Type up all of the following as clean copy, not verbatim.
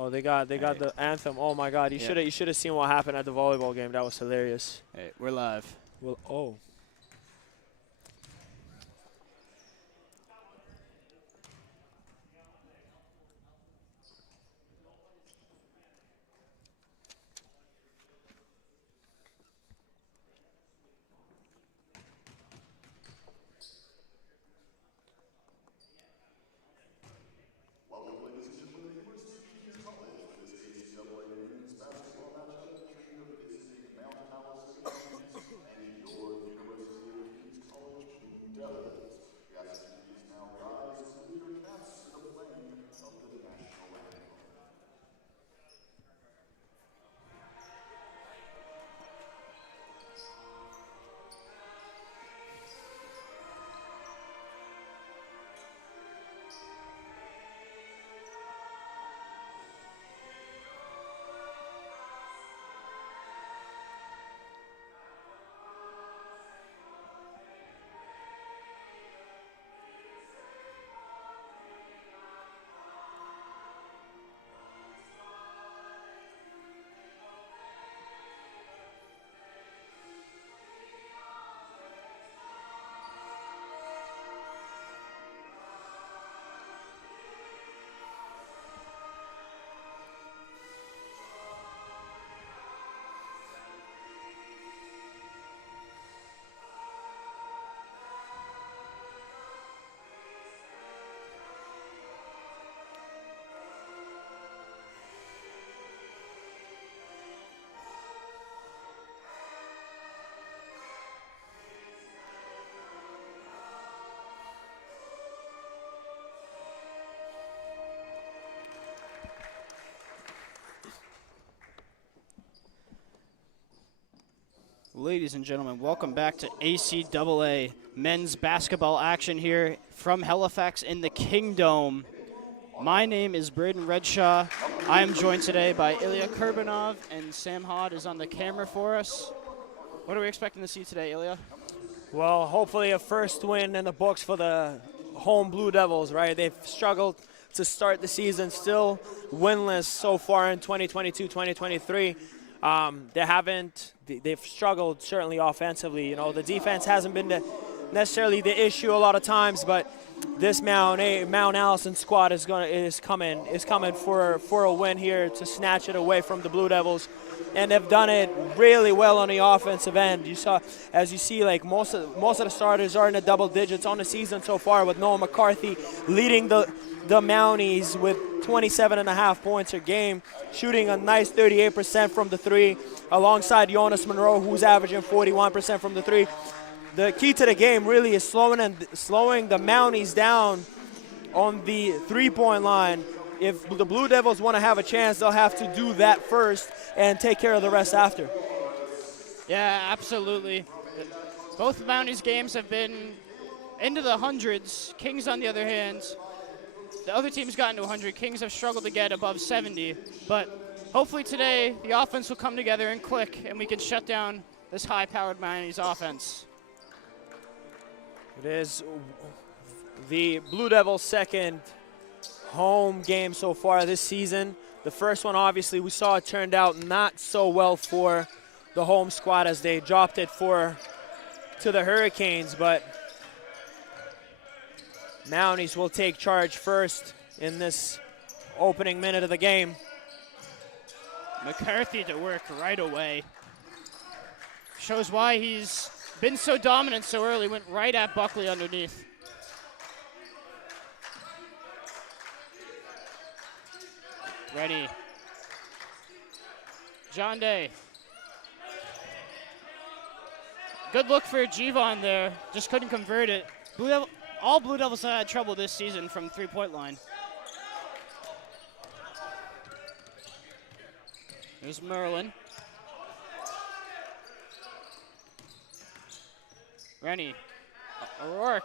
Oh, they got the anthem. Oh my God! You should have seen what happened at the volleyball game. That was hilarious. Hey, we're live. Well, oh. Ladies and gentlemen, welcome back to ACAA men's basketball action here from Halifax in the Kingdom. My name is Braden Redshaw. I am joined today by Ilya Kurbanov, and Sam Hod is on the camera for us. What are we expecting to see today, Ilya? Well, hopefully a first win in the books for the home Blue Devils, right? They've struggled to start the season, still winless so far in 2022-2023. They've struggled certainly offensively. You know, the defense hasn't been necessarily the issue a lot of times, but this Mount Allison squad is coming for a win here to snatch it away from the Blue Devils, and they've done it really well on the offensive end. As you see, like most of the starters are in the double digits on the season so far, with Noah McCarthy leading the Mounties with 27.5 points a game, shooting a nice 38% from the three, alongside Jonas Monroe, who's averaging 41% from the three. The key to the game really is slowing the Mounties down on the three-point line. If the Blue Devils want to have a chance, they'll have to do that first and take care of the rest after. Yeah, absolutely. Both Mounties games have been into the hundreds. Kings, on the other hand, the other team's gotten to 100. Kings have struggled to get above 70. But hopefully today the offense will come together and click, and we can shut down this high-powered Mounties offense. It is the Blue Devils' second home game so far this season. The first one, obviously, we saw it turned out not so well for the home squad as they dropped it to the Hurricanes, but Mounties will take charge first in this opening minute of the game. McCarthy to work right away. Shows why he's been so dominant so early. Went right at Buckley underneath. Ready. John Day. Good look for Jivon there. Just couldn't convert it. All Blue Devils have had trouble this season from three-point line. There's Merlin. Rennie. O'Rourke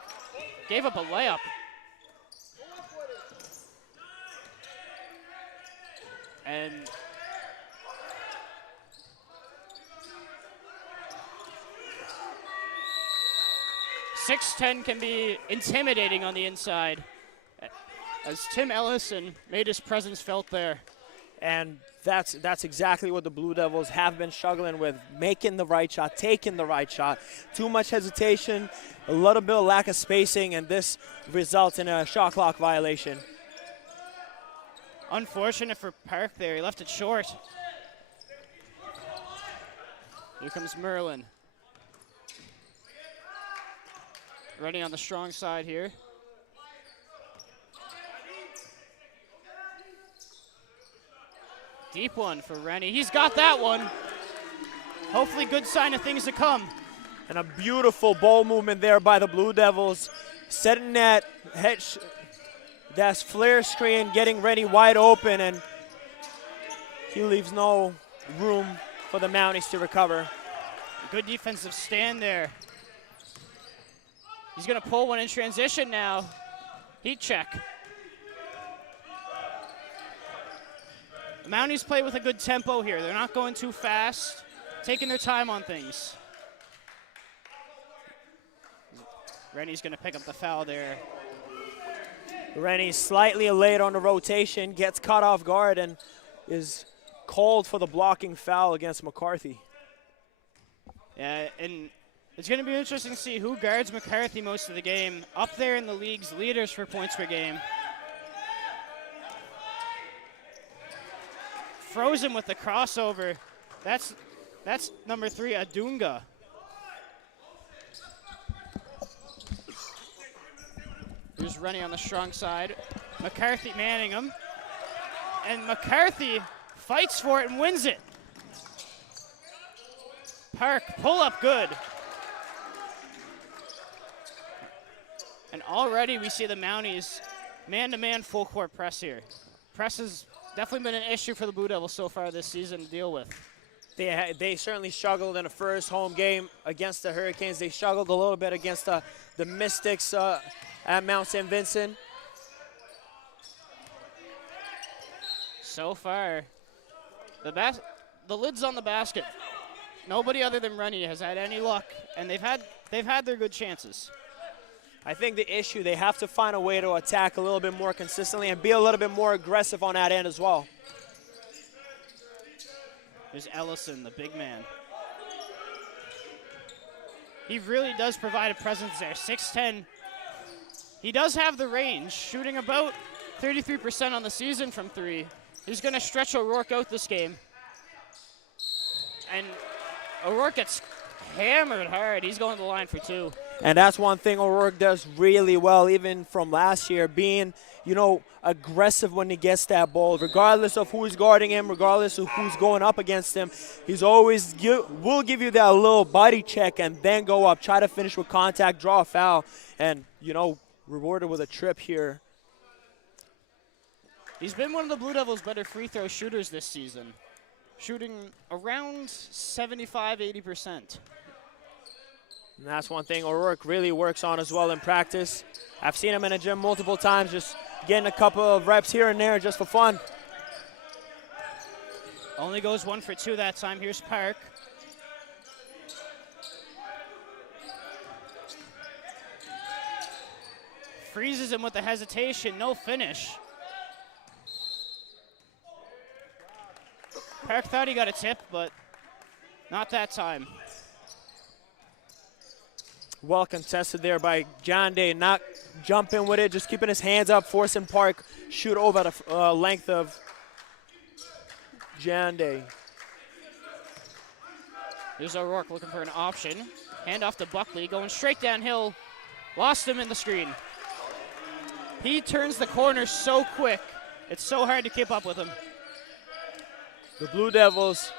gave up a layup. And .610 can be intimidating on the inside, as Tim Ellison made his presence felt there. And that's exactly what the Blue Devils have been struggling with, making the right shot, taking the right shot. Too much hesitation, a little bit of lack of spacing, and this results in a shot clock violation. Unfortunate for Park there. He left it short. Here comes Merlin. Rennie on the strong side here. Deep one for Rennie. He's got that one. Hopefully good sign of things to come. And a beautiful ball movement there by the Blue Devils. Setting that that flare screen, getting Rennie wide open, and he leaves no room for the Mounties to recover. Good defensive stand there. He's gonna pull one in transition now. Heat check. The Mounties play with a good tempo here. They're not going too fast, taking their time on things. Rennie's gonna pick up the foul there. Rennie slightly late on the rotation, gets caught off guard, and is called for the blocking foul against McCarthy. Yeah, and it's gonna be interesting to see who guards McCarthy most of the game. Up there in the league's leaders for points per game. Frozen with the crossover. That's number 3, Adunga. Here's Rennie on the strong side. McCarthy manning him. And McCarthy fights for it and wins it. Park, pull up good. And already we see the Mounties man-to-man full court press here. Press has definitely been an issue for the Blue Devils so far this season to deal with. They certainly struggled in the first home game against the Hurricanes. They struggled a little bit against the Mystics at Mount St. Vincent. So far, the lid's on the basket. Nobody other than Rennie has had any luck, and they've had their good chances. I think the issue, they have to find a way to attack a little bit more consistently and be a little bit more aggressive on that end as well. There's Ellison, the big man. He really does provide a presence there, 6'10". He does have the range, shooting about 33% on the season from 3. He's gonna stretch O'Rourke out this game. And O'Rourke gets hammered hard. He's going to the line for 2. And that's one thing O'Rourke does really well, even from last year, being, aggressive when he gets that ball. Regardless of who's guarding him, regardless of who's going up against him, he's always will give you that little body check and then go up, try to finish with contact, draw a foul, and, rewarded with a trip here. He's been one of the Blue Devils' better free throw shooters this season, shooting around 75-80%. And that's one thing O'Rourke really works on as well in practice. I've seen him in the gym multiple times, just getting a couple of reps here and there just for fun. Only goes 1 for 2 that time. Here's Park. Freezes him with the hesitation, no finish. Park thought he got a tip, but not that time. Well contested there by John Day, not jumping with it, just keeping his hands up, forcing Park shoot over the length of John Day. Here's O'Rourke looking for an option. Hand off to Buckley, going straight downhill. Lost him in the screen. He turns the corner so quick. It's so hard to keep up with him. The Blue Devils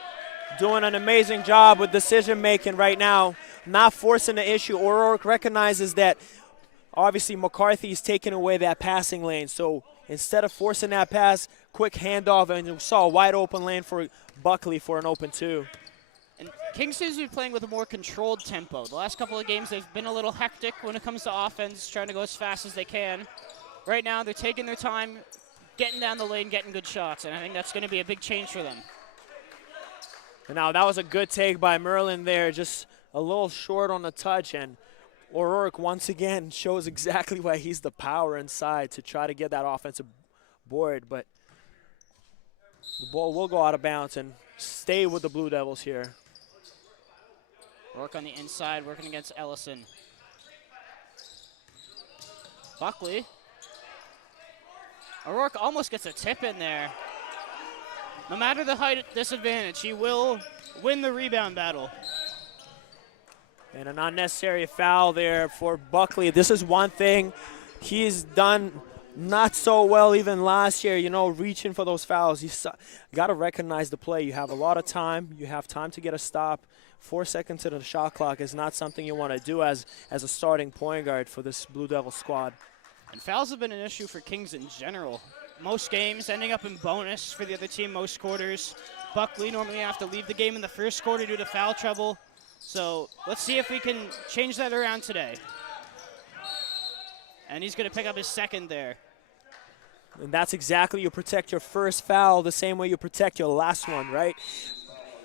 doing an amazing job with decision making right now, not forcing the issue. O'Rourke recognizes that obviously McCarthy is taking away that passing lane. So instead of forcing that pass, quick handoff, and you saw a wide open lane for Buckley for an open 2. And Kings seems to be playing with a more controlled tempo. The last couple of games, they've been a little hectic when it comes to offense, trying to go as fast as they can. Right now, they're taking their time, getting down the lane, getting good shots, and I think that's going to be a big change for them. And now that was a good take by Merlin there, just a little short on the touch, and O'Rourke once again shows exactly why he's the power inside to try to get that offensive board. But The ball will go out of bounds and stay with the Blue Devils here. Work on the inside, working against Ellison. Buckley. O'Rourke almost gets a tip in there. No matter the height disadvantage, he will win the rebound battle. And an unnecessary foul there for Buckley. This is one thing he's done not so well even last year, you know, reaching for those fouls. You got to recognize the play. You have a lot of time. You have time to get a stop. 4 seconds to the shot clock is not something you want to do as a starting point guard for this Blue Devil squad. And fouls have been an issue for Kings in general. Most games ending up in bonus for the other team most quarters. Buckley normally have to leave the game in the first quarter due to foul trouble. So let's see if we can change that around today. And he's going to pick up his second there. And that's exactly, you protect your first foul the same way you protect your last one, right?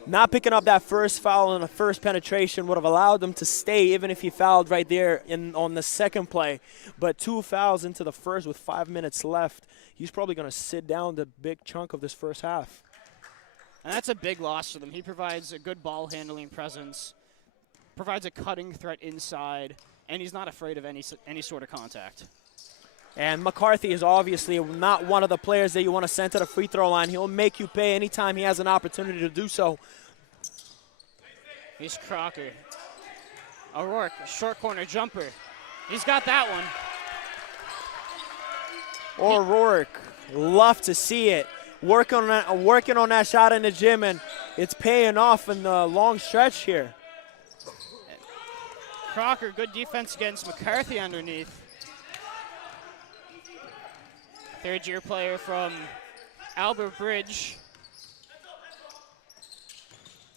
Not picking up that first foul in the first penetration would have allowed them to stay even if he fouled right there on the second play. But 2 fouls into the first with 5 minutes left, he's probably going to sit down the big chunk of this first half. And that's a big loss for them. He provides a good ball handling presence, provides a cutting threat inside, and he's not afraid of any sort of contact. And McCarthy is obviously not one of the players that you want to send to the free throw line. He'll make you pay anytime he has an opportunity to do so. Here's Crocker. O'Rourke, short corner jumper. He's got that one. O'Rourke, love to see it. Working on that shot in the gym, and it's paying off in the long stretch here. Crocker, good defense against McCarthy underneath. Third-year player from Albert Bridge.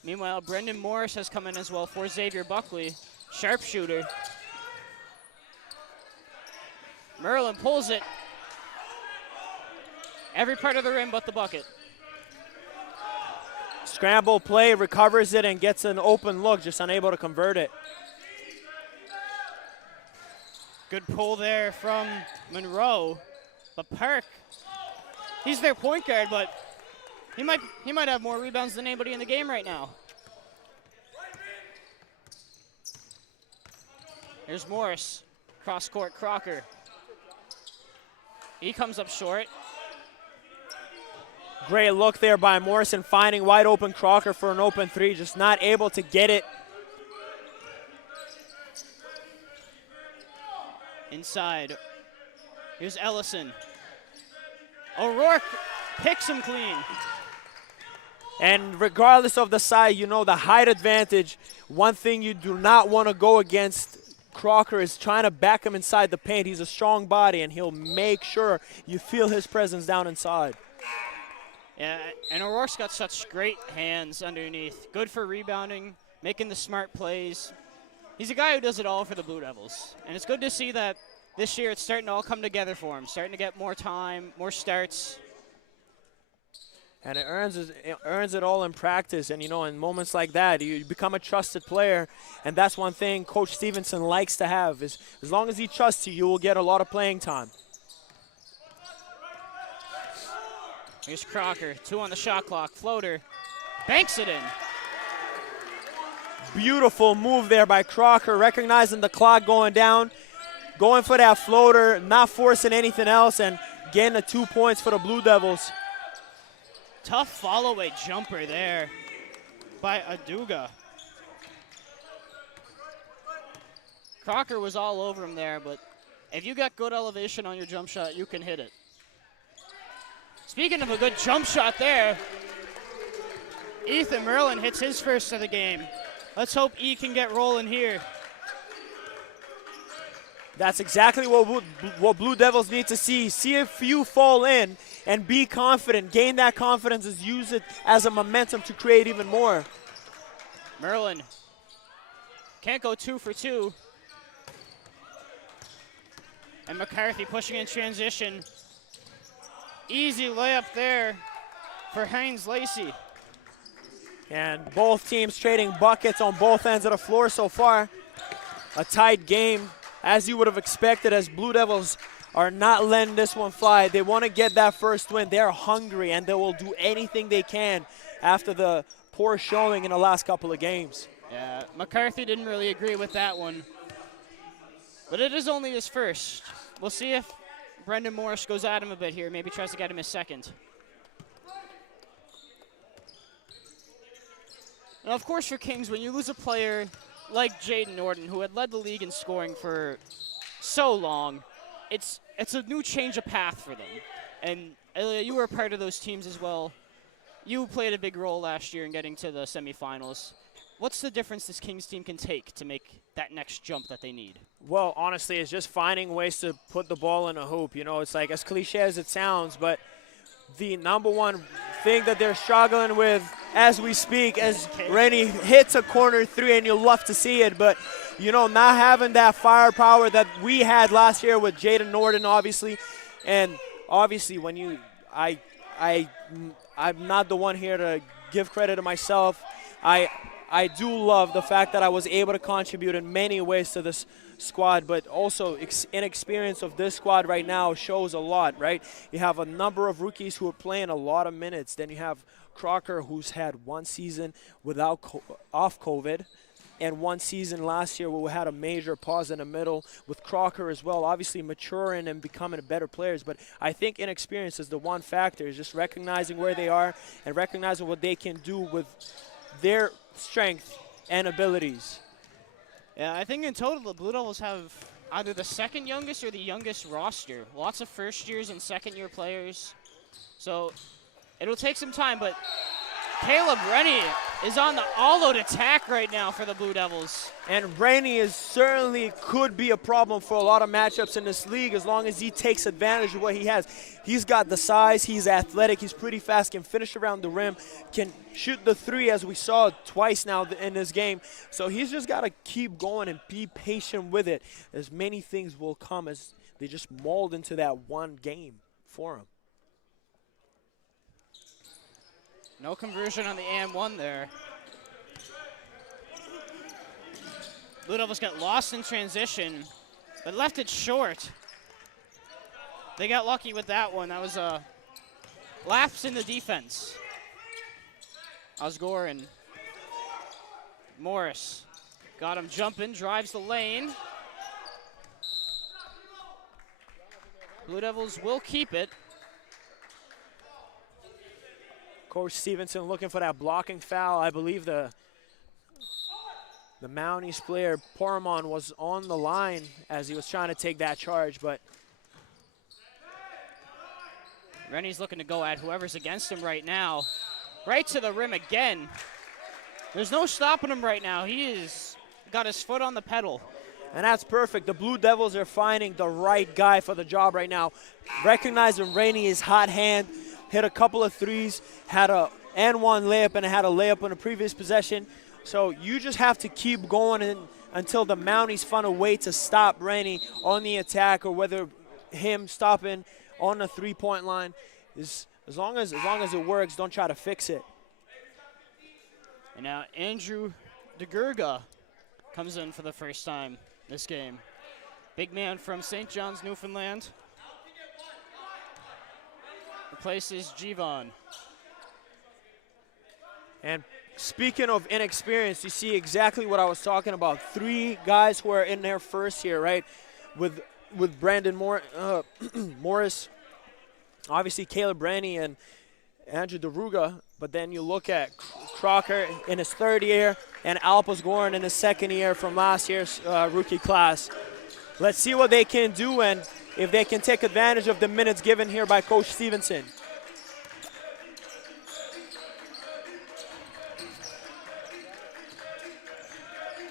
Meanwhile, Brendan Morris has come in as well for Xavier Buckley. Sharpshooter. Merlin pulls it. Every part of the rim but the bucket. Scramble play, recovers it, and gets an open look, just unable to convert it. Good pull there from Monroe. But Park, he's their point guard, but he might have more rebounds than anybody in the game right now. Here's Morris, cross court Crocker. He comes up short. Great look there by Morrison, finding wide open Crocker for an open three, just not able to get it. Inside. Here's Ellison. O'Rourke picks him clean. And regardless of the side, you know, the height advantage, one thing you do not want to go against Crocker is trying to back him inside the paint. He's a strong body, and he'll make sure you feel his presence down inside. Yeah, and O'Rourke's got such great hands underneath. Good for rebounding, making the smart plays. He's a guy who does it all for the Blue Devils. And it's good to see that this year it's starting to all come together for him, starting to get more time, more starts. And it earns it all in practice. And, you know, in moments like that, you become a trusted player. And that's one thing Coach Stevenson likes to have, is as long as he trusts you, you will get a lot of playing time. Here's Crocker, 2 on the shot clock, floater, banks it in. Beautiful move there by Crocker, recognizing the clock going down, going for that floater, not forcing anything else, and getting the 2 points for the Blue Devils. Tough follow-away jumper there by Aduga. Crocker was all over him there, but if you got good elevation on your jump shot, you can hit it. Speaking of a good jump shot there, Ethan Merlin hits his first of the game. Let's hope E can get rolling here. That's exactly what Blue Devils need to see. See if you fall in and be confident. Gain that confidence and use it as a momentum to create even more. Merlin can't go 2 for 2. And McCarthy pushing in transition. Easy layup there for Haynes Lacey. And both teams trading buckets on both ends of the floor so far. A tight game, as you would have expected, as Blue Devils are not letting this one fly. They want to get that first win. They're hungry, and they will do anything they can after the poor showing in the last couple of games. Yeah, McCarthy didn't really agree with that one. But it is only his first. We'll see if Brendan Morris goes at him a bit here, maybe tries to get him his second. Now, of course, for Kings, when you lose a player like Jaden Norton, who had led the league in scoring for so long, it's a new change of path for them. And you were a part of those teams as well. You played a big role last year in getting to the semifinals. What's the difference this Kings team can take to make that next jump that they need? Well, honestly, it's just finding ways to put the ball in a hoop. You know, it's like as cliche as it sounds, but the number one thing that they're struggling with as we speak, as Rennie hits a corner three, and you'll love to see it, but, you know, not having that firepower that we had last year with Jaden Norton, obviously. And obviously, when you, I'm not the one here to give credit to myself. I do love the fact that I was able to contribute in many ways to this squad, but also inexperience of this squad right now shows a lot, right? You have a number of rookies who are playing a lot of minutes. Then you have Crocker, who's had one season without off COVID, and one season last year where we had a major pause in the middle with Crocker as well, obviously maturing and becoming better players. But I think inexperience is the one factor, is just recognizing where they are and recognizing what they can do with their strength and abilities. Yeah, I think in total the Blue Devils have either the second youngest or the youngest roster. Lots of first years and second year players. So it'll take some time, but Caleb Rennie is on the all-out attack right now for the Blue Devils. And Rennie is certainly could be a problem for a lot of matchups in this league as long as he takes advantage of what he has. He's got the size, he's athletic, he's pretty fast, can finish around the rim, can shoot the three as we saw twice now in this game. So he's just got to keep going and be patient with it, as many things will come as they just mold into that one game for him. No conversion on the and one there. Blue Devils got lost in transition, but left it short. They got lucky with that one. That was a lapse in the defense. Osgour and Morris got him jumping, drives the lane. Blue Devils will keep it. Coach Stevenson looking for that blocking foul. I believe the Mounties player, Pormon, was on the line as he was trying to take that charge, but Rennie's looking to go at whoever's against him right now. Right to the rim again. There's no stopping him right now. He is got his foot on the pedal. And that's perfect. The Blue Devils are finding the right guy for the job right now. Recognizing Rennie is hot hand, hit a couple of threes, had a and-one layup, and had a layup on the previous possession. So you just have to keep going until the Mounties find a way to stop Rennie on the attack, or whether him stopping on the three-point line. Is as long as it works, don't try to fix it. And now Andrew DeGurga comes in for the first time this game. Big man from St. John's, Newfoundland. Replaces Jivon. And speaking of inexperience, you see exactly what I was talking about. Three guys who are in their first year, right? With Brandon Morris, obviously Caleb Rennie and Andrew DeRuga, but then you look at Crocker in his third year and Alpos Gorin in his second year from last year's rookie class. Let's see what they can do and if they can take advantage of the minutes given here by Coach Stevenson.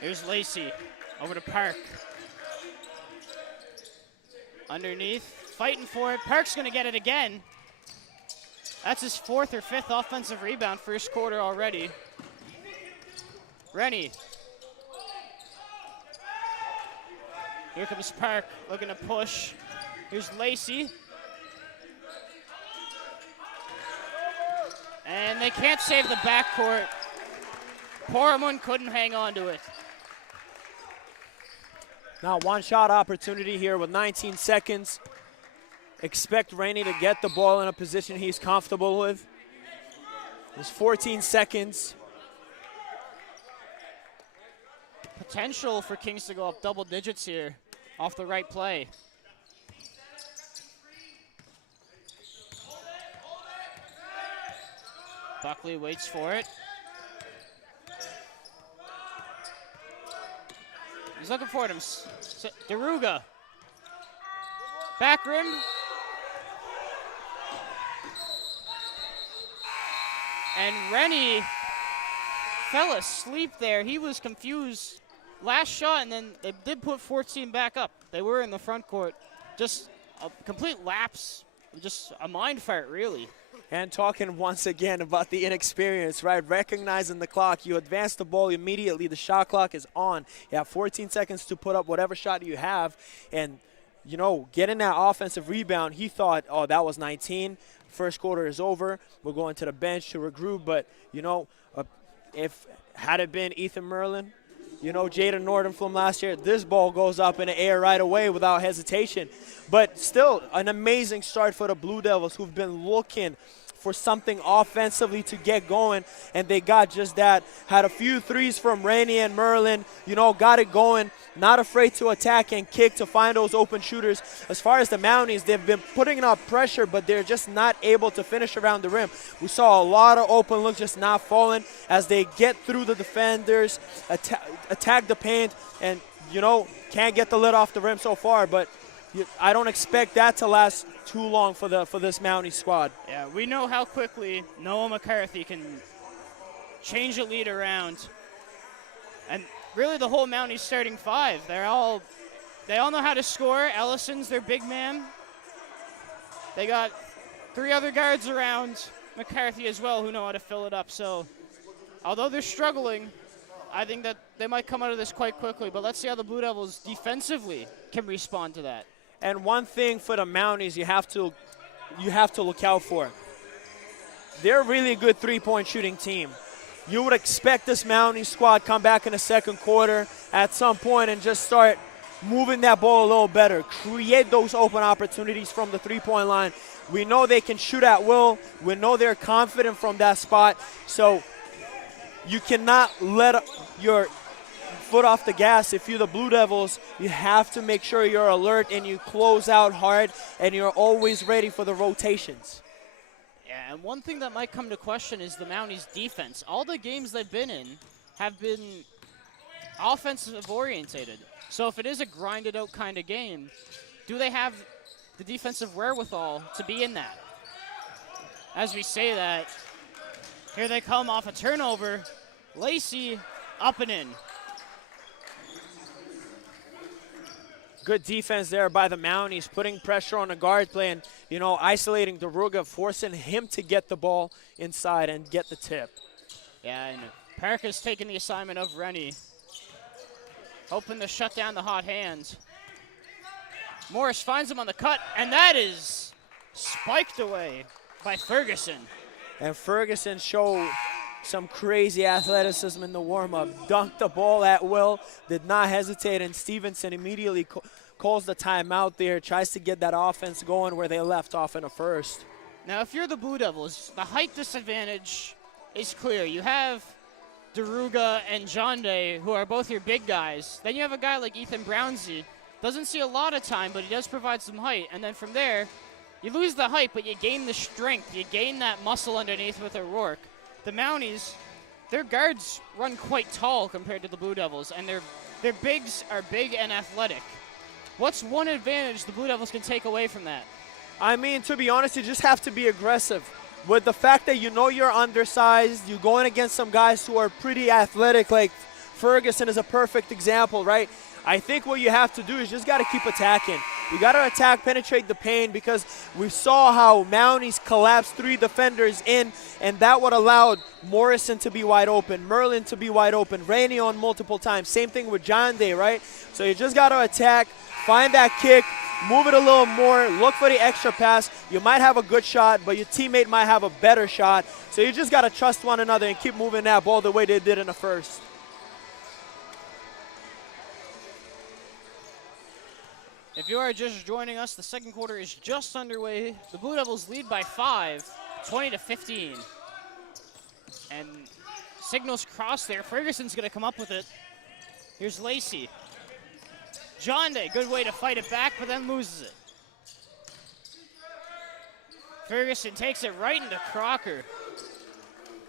Here's Lacey over to Park. Underneath, fighting for it. Park's gonna get it again. That's his fourth or fifth offensive rebound first quarter already. Rennie. Here comes Park looking to push. Here's Lacey. And they can't save the backcourt. Pormon couldn't hang on to it. Now one shot opportunity here with 19 seconds. expect Rainey to get the ball in a position he's comfortable with. There's 14 seconds. Potential for Kings to go up double digits here off the right play. Buckley waits for it. He's looking for him. Deruga. Back rim. And Rennie fell asleep there. He was confused. Last shot, and then they did put 14 back up. They were in the front court. Just a complete lapse. Just a mind fart, really. And talking once again about the inexperience, right? Recognizing the clock. You advance the ball immediately. The shot clock is on. You have 14 seconds to put up whatever shot you have. And, you know, getting that offensive rebound, he thought, oh, that was 19. First quarter is over. We're going to the bench to regroup. But, you know, had it been Ethan Merlin, you know, Jaden Norton from last year, this ball goes up in the air right away without hesitation. But still, an amazing start for the Blue Devils, who've been looking for something offensively to get going, and they got just that. Had a few threes from Rainey and Merlin, you know, got it going. Not afraid to attack and kick to find those open shooters. As far as the Mounties, they've been putting up pressure, but they're just not able to finish around the rim. We saw a lot of open looks just not falling as they get through the defenders, attack the paint, and, you know, can't get the lid off the rim so far, but I don't expect that to last too long for this Mountie squad. Yeah, we know how quickly Noah McCarthy can change a lead around. And really the whole Mountie starting five, they all know how to score. Ellison's their big man. They got three other guards around McCarthy as well who know how to fill it up. So although they're struggling, I think that they might come out of this quite quickly. But let's see how the Blue Devils defensively can respond to that. And one thing for the Mounties you have to look out for. They're a really good three-point shooting team. You would expect this Mountie squad come back in the second quarter at some point and just start moving that ball a little better. Create those open opportunities from the three-point line. We know they can shoot at will. We know they're confident from that spot. So you cannot let your foot off the gas. If you're the Blue Devils, you have to make sure you're alert and you close out hard and you're always ready for the rotations. Yeah, and one thing that might come to question is the Mounties' defense. All the games they've been in have been offensive orientated. So if it is a grinded out kind of game, do they have the defensive wherewithal to be in that? As we say that, here they come off a turnover. Lacey up and in. Good defense there by the Mounties, putting pressure on the guard play and, you know, isolating Deruga, forcing him to get the ball inside and get the tip. Yeah, and Parker's taking the assignment of Rennie, hoping to shut down the hot hands. Morris finds him on the cut, and that is spiked away by Ferguson. And Ferguson showed some crazy athleticism in the warm-up. Dunked the ball at will, did not hesitate, and Stevenson immediately calls the timeout there, tries to get that offense going where they left off in the first. Now, if you're the Blue Devils, the height disadvantage is clear. You have Deruga and Jonde, who are both your big guys. Then you have a guy like Ethan Brownsey. Doesn't see a lot of time, but he does provide some height. And then from there, you lose the height, but you gain the strength. You gain that muscle underneath with O'Rourke. The Mounties, their guards run quite tall compared to the Blue Devils, and their bigs are big and athletic. What's one advantage the Blue Devils can take away from that? I mean, to be honest, you just have to be aggressive. With the fact that you know you're undersized, you're going against some guys who are pretty athletic, like Ferguson is a perfect example, right? I think what you have to do is just got to keep attacking. You got to attack, penetrate the paint, because we saw how Mounties collapsed three defenders in, and that would allow Morrison to be wide open, Merlin to be wide open, Rainey on multiple times. Same thing with John Day, right? So you just got to attack, find that kick, move it a little more, look for the extra pass. You might have a good shot, but your teammate might have a better shot. So you just got to trust one another and keep moving that ball the way they did in the first. If you are just joining us, the second quarter is just underway. The Blue Devils lead by 5, 20-15. And signals crossed there. Ferguson's going to come up with it. Here's Lacey. John Day, good way to fight it back, but then loses it. Ferguson takes it right into Crocker.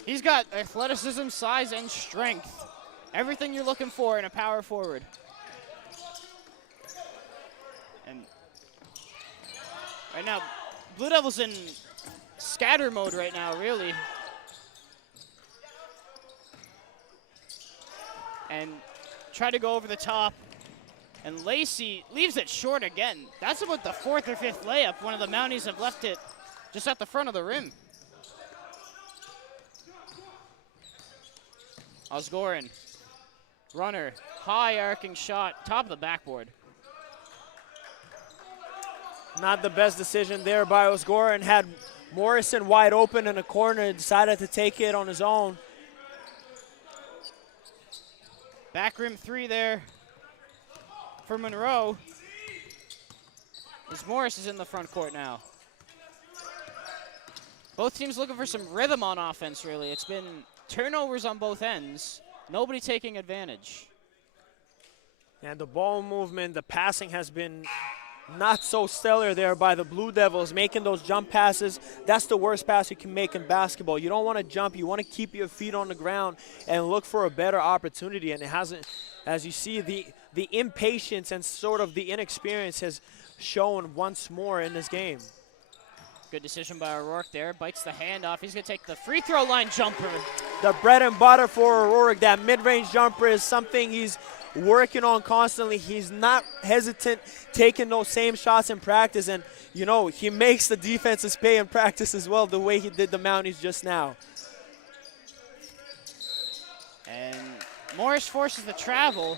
He's got athleticism, size, and strength. Everything you're looking for in a power forward. And right now, Blue Devils in scatter mode right now, really. And try to go over the top. And Lacey leaves it short again. That's about the 4th or 5th layup. One of the Mounties have left it just at the front of the rim. Osgorin, runner, high arcing shot, top of the backboard. Not the best decision there by Osgorin. Had Morrison wide open in the corner, decided to take it on his own. Back rim 3 there for Monroe. As Morris is in the front court now. Both teams looking for some rhythm on offense, really. It's been turnovers on both ends. Nobody taking advantage. And the ball movement, the passing has been not so stellar there by the Blue Devils, making those jump passes. That's the worst pass you can make in basketball. You don't want to jump. You want to keep your feet on the ground and look for a better opportunity. And it hasn't, as you see, the impatience and sort of the inexperience has shown once more in this game. Good decision by O'Rourke there. Bites the handoff. He's going to take the free throw line jumper. The bread and butter for O'Rourke, that mid-range jumper, is something he's working on constantly. He's not hesitant taking those same shots in practice, and you know, he makes the defenses pay in practice as well, the way he did the Mounties just now. And Morris forces the travel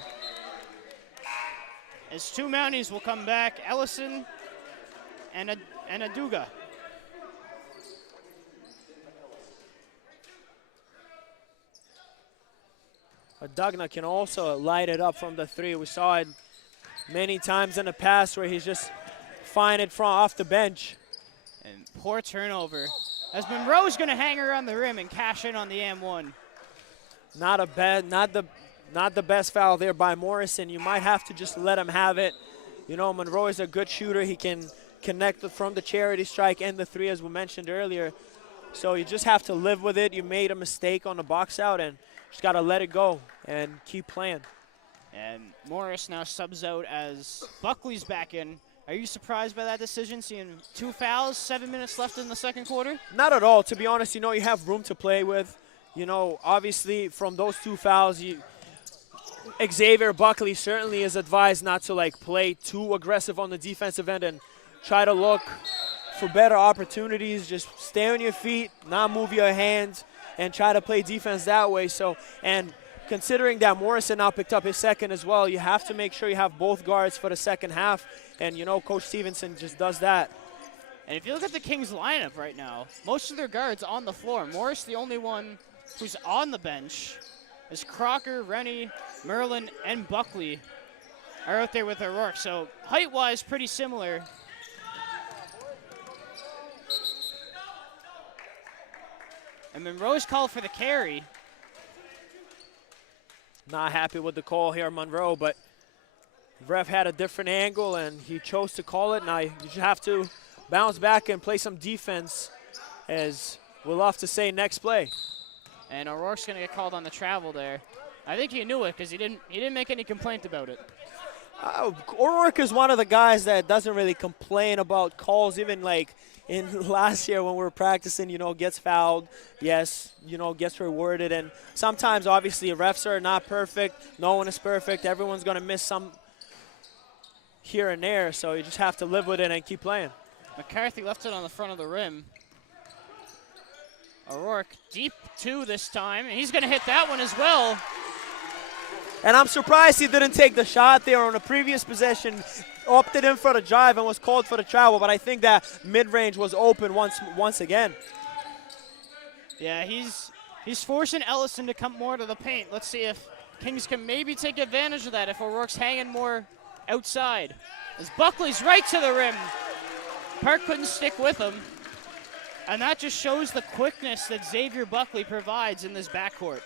as 2 Mounties will come back, Ellison and Aduga. Dugna can also light it up from the 3. We saw it many times in the past where he's just fine it from off the bench. And poor turnover, as Monroe's going to hang around the rim and cash in on the M1. Not the best foul there by Morrison. You might have to just let him have it. You know, Monroe is a good shooter. He can connect from the charity strike and the 3, as we mentioned earlier. So you just have to live with it. You made a mistake on the box out, and just got to let it go and keep playing. And Morris now subs out as Buckley's back in. Are you surprised by that decision, seeing 2 fouls, 7 minutes left in the second quarter? Not at all. To be honest, you know, you have room to play with. You know, obviously from those 2 fouls, Xavier Buckley certainly is advised not to like play too aggressive on the defensive end and try to look for better opportunities. Just stay on your feet, not move your hands, and try to play defense that way. So, and considering that Morrison now picked up his second as well, you have to make sure you have both guards for the second half. And, you know, Coach Stevenson just does that. And if you look at the Kings lineup right now, most of their guards on the floor. Morris, the only one who's on the bench, as Crocker, Rennie, Merlin, and Buckley are out there with O'Rourke. So height-wise, pretty similar. And Monroe's called for the carry. Not happy with the call here, Monroe, but ref had a different angle and he chose to call it. Now you just have to bounce back and play some defense, as we'll have to say next play. And O'Rourke's going to get called on the travel there. I think he knew it because he didn't make any complaint about it. O'Rourke is one of the guys that doesn't really complain about calls, even like in last year when we were practicing, you know, gets fouled, yes, you know, gets rewarded. And sometimes, obviously, refs are not perfect. No one is perfect. Everyone's going to miss some here and there, so you just have to live with it and keep playing. McCarthy left it on the front of the rim. O'Rourke deep 2 this time, and he's going to hit that one as well. And I'm surprised he didn't take the shot there on the previous possession, opted in for the drive and was called for the travel, but I think that mid-range was open once again. Yeah, he's forcing Ellison to come more to the paint. Let's see if Kings can maybe take advantage of that if O'Rourke's hanging more outside. As Buckley's right to the rim. Park couldn't stick with him. And that just shows the quickness that Xavier Buckley provides in this backcourt.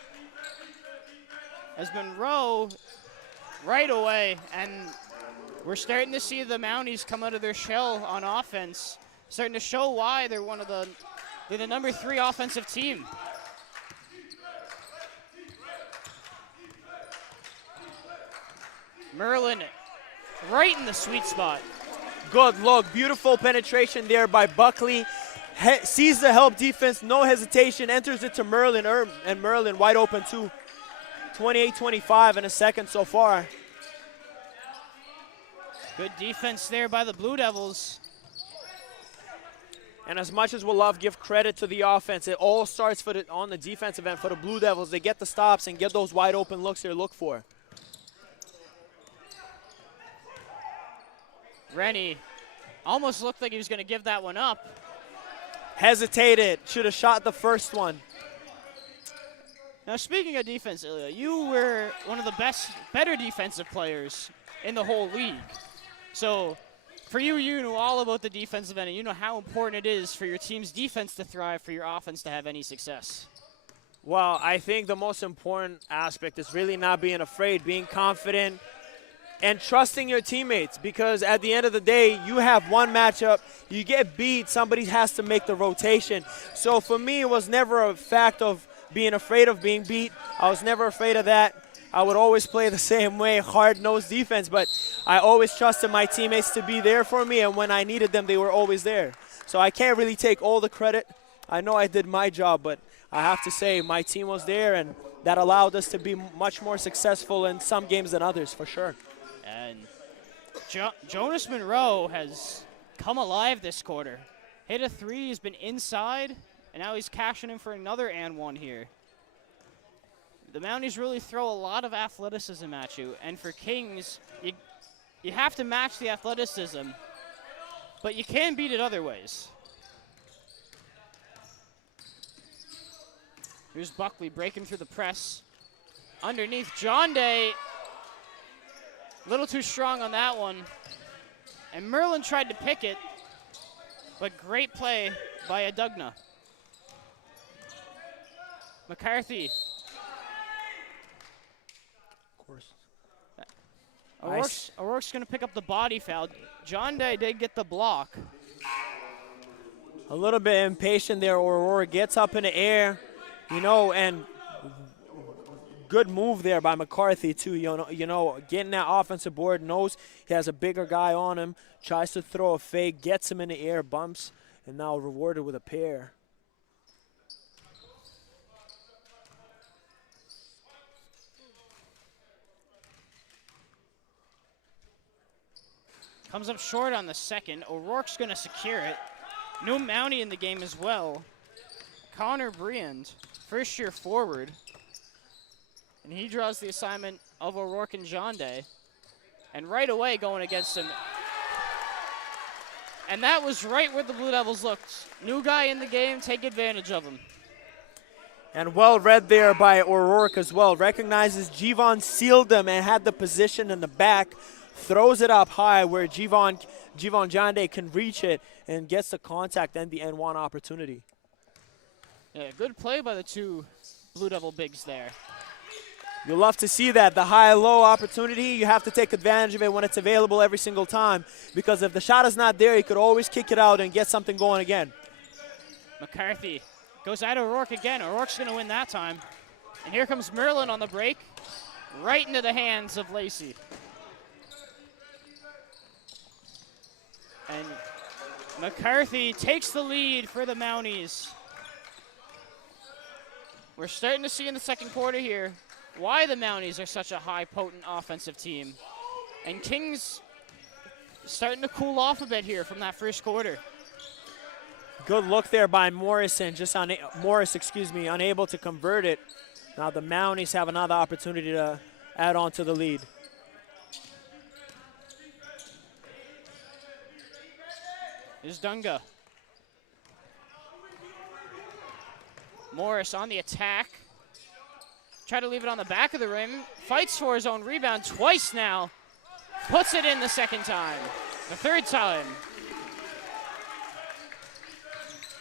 As Monroe right away, and we're starting to see the Mounties come out of their shell on offense, starting to show why they're they're the number 3 offensive team. Merlin right in the sweet spot. Good look, beautiful penetration there by Buckley. Sees the help defense, no hesitation, enters it to Merlin, and Merlin wide open too. 28-25 in a second so far. Good defense there by the Blue Devils. And as much as we'll love give credit to the offense, it all starts on the defensive end for the Blue Devils. They get the stops and get those wide open looks they look for. Rennie almost looked like he was going to give that one up. Hesitated, should have shot the first one. Now, speaking of defense, Ilya, you were one of the better defensive players in the whole league. So, for you, you know all about the defensive end, and you know how important it is for your team's defense to thrive, for your offense to have any success. Well, I think the most important aspect is really not being afraid, being confident, and trusting your teammates, because at the end of the day, you have one matchup, you get beat, somebody has to make the rotation. So for me, it was never a fact of being afraid of being beat. I was never afraid of that. I would always play the same way, hard-nosed defense, but I always trusted my teammates to be there for me, and when I needed them, they were always there. So I can't really take all the credit. I know I did my job, but I have to say my team was there, and that allowed us to be much more successful in some games than others, for sure. And Jonas Monroe has come alive this quarter. Hit a 3, he's been inside, and now he's cashing in for another and one here. The Mounties really throw a lot of athleticism at you, and for Kings, you have to match the athleticism, but you can beat it other ways. Here's Buckley breaking through the press. Underneath, John Day, a little too strong on that one. And Merlin tried to pick it, but great play by Adugna. McCarthy. Of course. O'Rourke's going to pick up the body foul. John Day did get the block. A little bit impatient there. O'Rourke gets up in the air, you know, and good move there by McCarthy too. You know, getting that offensive board, knows he has a bigger guy on him, tries to throw a fake, gets him in the air, bumps, and now rewarded with a pair. Comes up short on the second. O'Rourke's going to secure it. New Mountie in the game as well. Connor Briand, first-year forward. And he draws the assignment of O'Rourke and John Day. And right away going against him. And that was right where the Blue Devils looked. New guy in the game, take advantage of him. And well read there by O'Rourke as well. Recognizes Jevon sealed them and had the position in the back. Throws it up high where Jevon John Day can reach it and gets the contact and the N1 opportunity. Yeah, good play by the two Blue Devil bigs there. You'll love to see that. The high-low opportunity, you have to take advantage of it when it's available every single time, because if the shot is not there, you could always kick it out and get something going again. McCarthy goes at O'Rourke again. O'Rourke's going to win that time. And here comes Merlin on the break, right into the hands of Lacey. And McCarthy takes the lead for the Mounties. We're starting to see in the second quarter here why the Mounties are such a high, potent offensive team. And Kings starting to cool off a bit here from that first quarter. Good look there by Morrison, unable to convert it. Now the Mounties have another opportunity to add on to the lead. Here's Dunga. Morris on the attack. Try to leave it on the back of the rim. Fights for his own rebound twice now. puts it in the second time. The third time.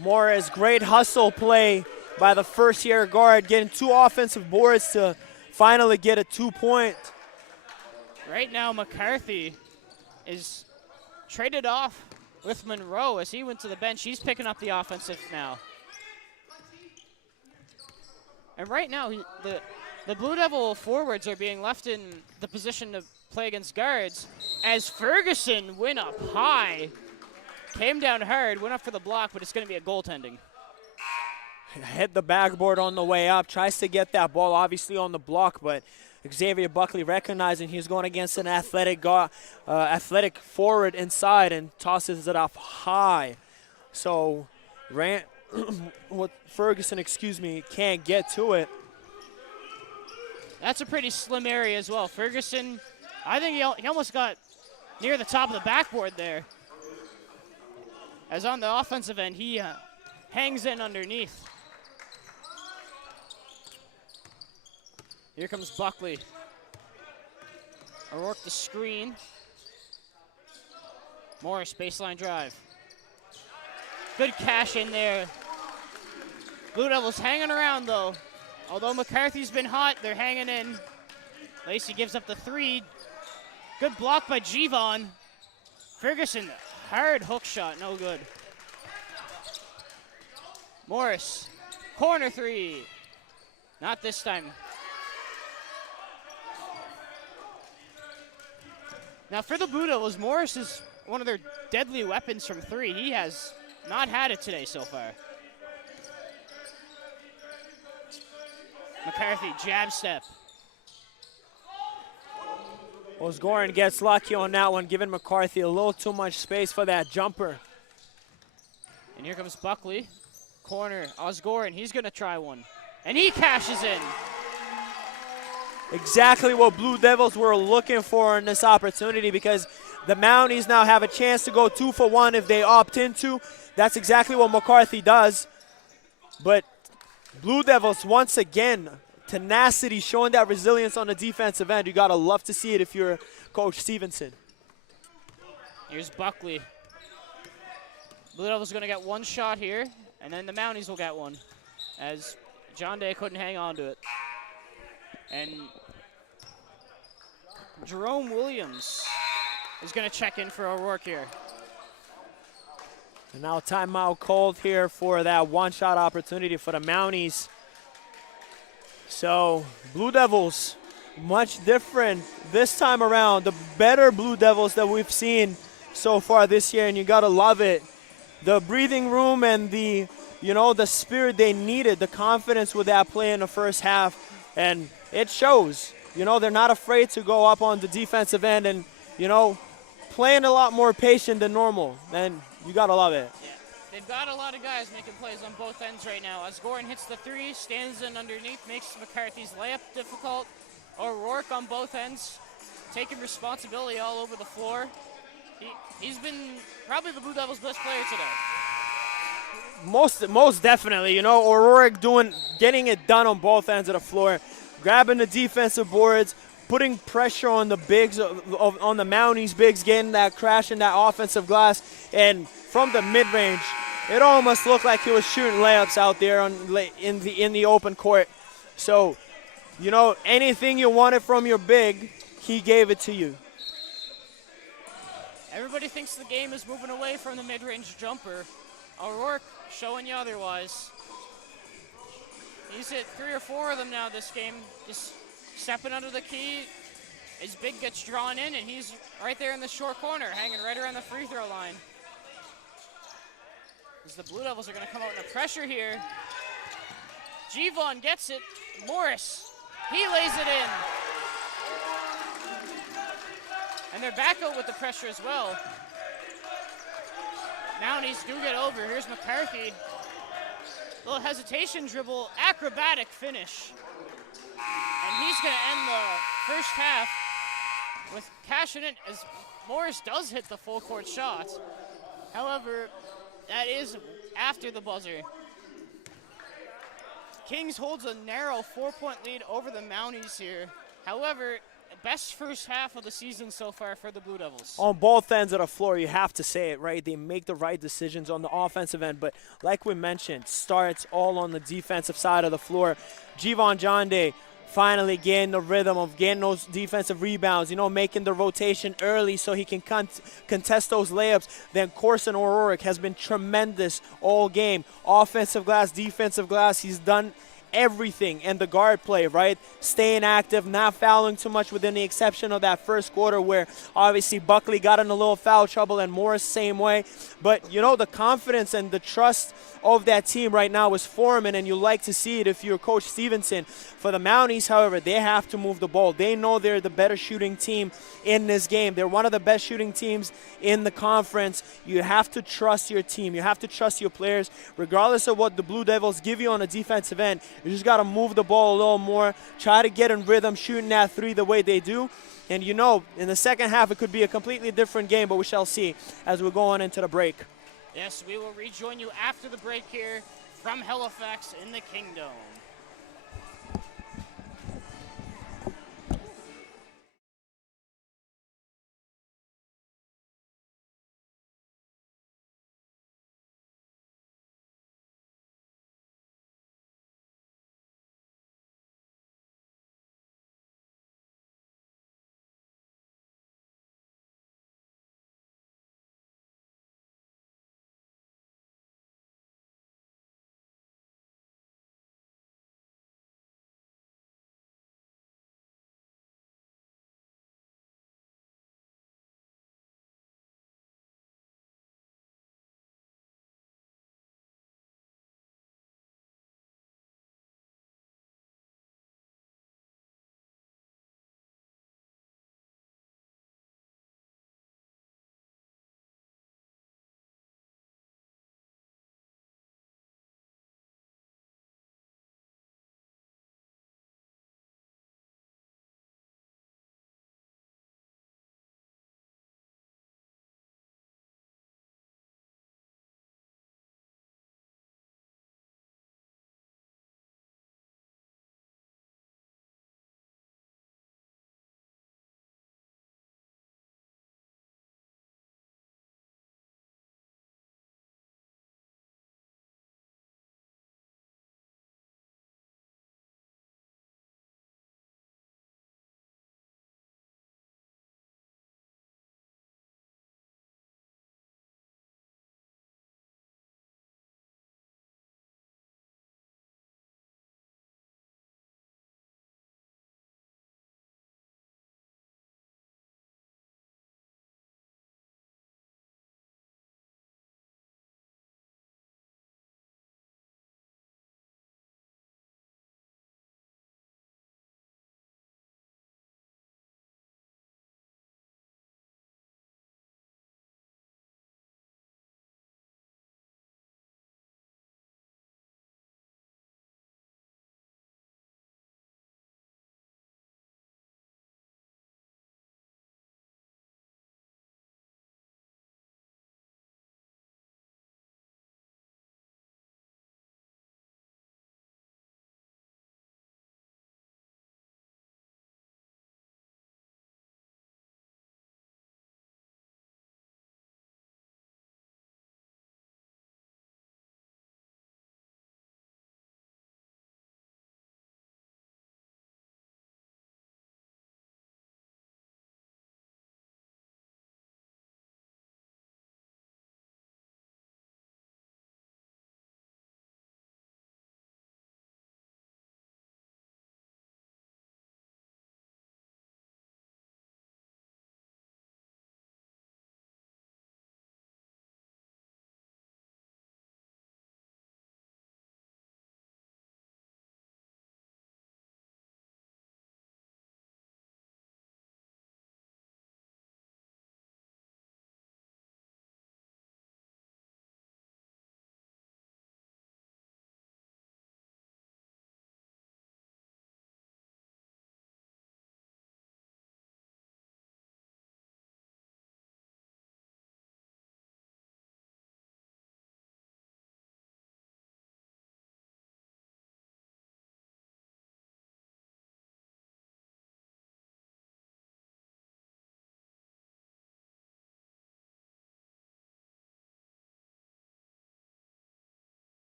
Morris, great hustle play by the first-year guard, getting 2 offensive boards to finally get a 2-point. Right now, McCarthy is traded off with Monroe as he went to the bench. He's picking up the offensive now. And right now, the Blue Devil forwards are being left in the position to play against guards as Ferguson went up high, came down hard, went up for the block, but it's going to be a goaltending. Hit the backboard on the way up, tries to get that ball obviously on the block, but Xavier Buckley recognizing he's going against an athletic forward inside and tosses it up high. So Ferguson, can't get to it. That's a pretty slim area as well. Ferguson, I think he almost got near the top of the backboard there. As on the offensive end, he hangs in underneath. Here comes Buckley. O'Rourke the screen. Morris, baseline drive. Good cash in there. Blue Devils hanging around though. Although McCarthy's been hot, they're hanging in. Lacey gives up the 3. Good block by Givon. Ferguson, hard hook shot, no good. Morris, corner 3. Not this time. Now for the Blue Devils, Morris is one of their deadly weapons from 3. He has not had it today so far. McCarthy, jab step. Osgoren gets lucky on that one, giving McCarthy a little too much space for that jumper. And here comes Buckley. Corner, Osgoren, he's gonna try one. And he cashes in. Exactly what Blue Devils were looking for in this opportunity, because the Mounties now have a chance to go 2 for 1 if they opt into. That's exactly what McCarthy does. But Blue Devils, once again, tenacity, showing that resilience on the defensive end. You gotta love to see it if you're Coach Stevenson. Here's Buckley. Blue Devils gonna get 1 shot here, and then the Mounties will get 1, as John Day couldn't hang on to it. And Jerome Williams is gonna check in for O'Rourke here. And now timeout called here for that 1-shot opportunity for the Mounties. So Blue Devils, much different this time around. The better Blue Devils that we've seen so far this year, and you gotta love it. The breathing room and the spirit they needed, the confidence with that play in the first half, and it shows. They're not afraid to go up on the defensive end and, playing a lot more patient than normal, and you gotta love it. Yeah. They've got a lot of guys making plays on both ends right now. Osgoren hits the 3, stands in underneath, makes McCarthy's layup difficult. O'Rourke on both ends, taking responsibility all over the floor. He's been probably the Blue Devils' best player today. Most definitely. O'Rourke getting it done on both ends of the floor, grabbing the defensive boards, putting pressure on the bigs, on the Mounties bigs, getting that crash in that offensive glass, and from the mid-range, it almost looked like he was shooting layups out there in the open court. So, anything you wanted from your big, he gave it to you. Everybody thinks the game is moving away from the mid-range jumper. O'Rourke showing you otherwise. He's hit 3 or 4 of them now this game, just stepping under the key. His big gets drawn in, and he's right there in the short corner, hanging right around the free throw line. As the Blue Devils are going to come out under pressure here. Givon gets it. Morris, he lays it in. And they're back out with the pressure as well. Mounties do get over. Here's McCarthy. Little hesitation dribble, acrobatic finish. And he's going to end the first half with cashing it, as Morris does hit the full court shot. However, that is after the buzzer. Kings holds a narrow 4-point lead over the Mounties here. However, best first half of the season so far for the Blue Devils. On both ends of the floor, you have to say it, right? They make the right decisions on the offensive end, but like we mentioned, starts all on the defensive side of the floor. Jivon Jonde finally getting the rhythm of getting those defensive rebounds, making the rotation early so he can contest those layups. Then Corson O'Rourke has been tremendous all game. Offensive glass, defensive glass, he's done everything. And the guard play, right? Staying active, not fouling too much within the exception of that first quarter where obviously Buckley got in a little foul trouble and Morris same way. But, the confidence and the trust of that team right now is forming, and you like to see it if you're Coach Stevenson. For the Mounties, however, they have to move the ball. They know they're the better shooting team in this game. They're one of the best shooting teams in the conference. You have to trust your team. You have to trust your players. Regardless of what the Blue Devils give you on the defensive end, you just got to move the ball a little more. Try to get in rhythm, shooting that three the way they do. And in the second half, it could be a completely different game, but we shall see as we go on into the break. Yes, we will rejoin you after the break here from Halifax in the Kingdom.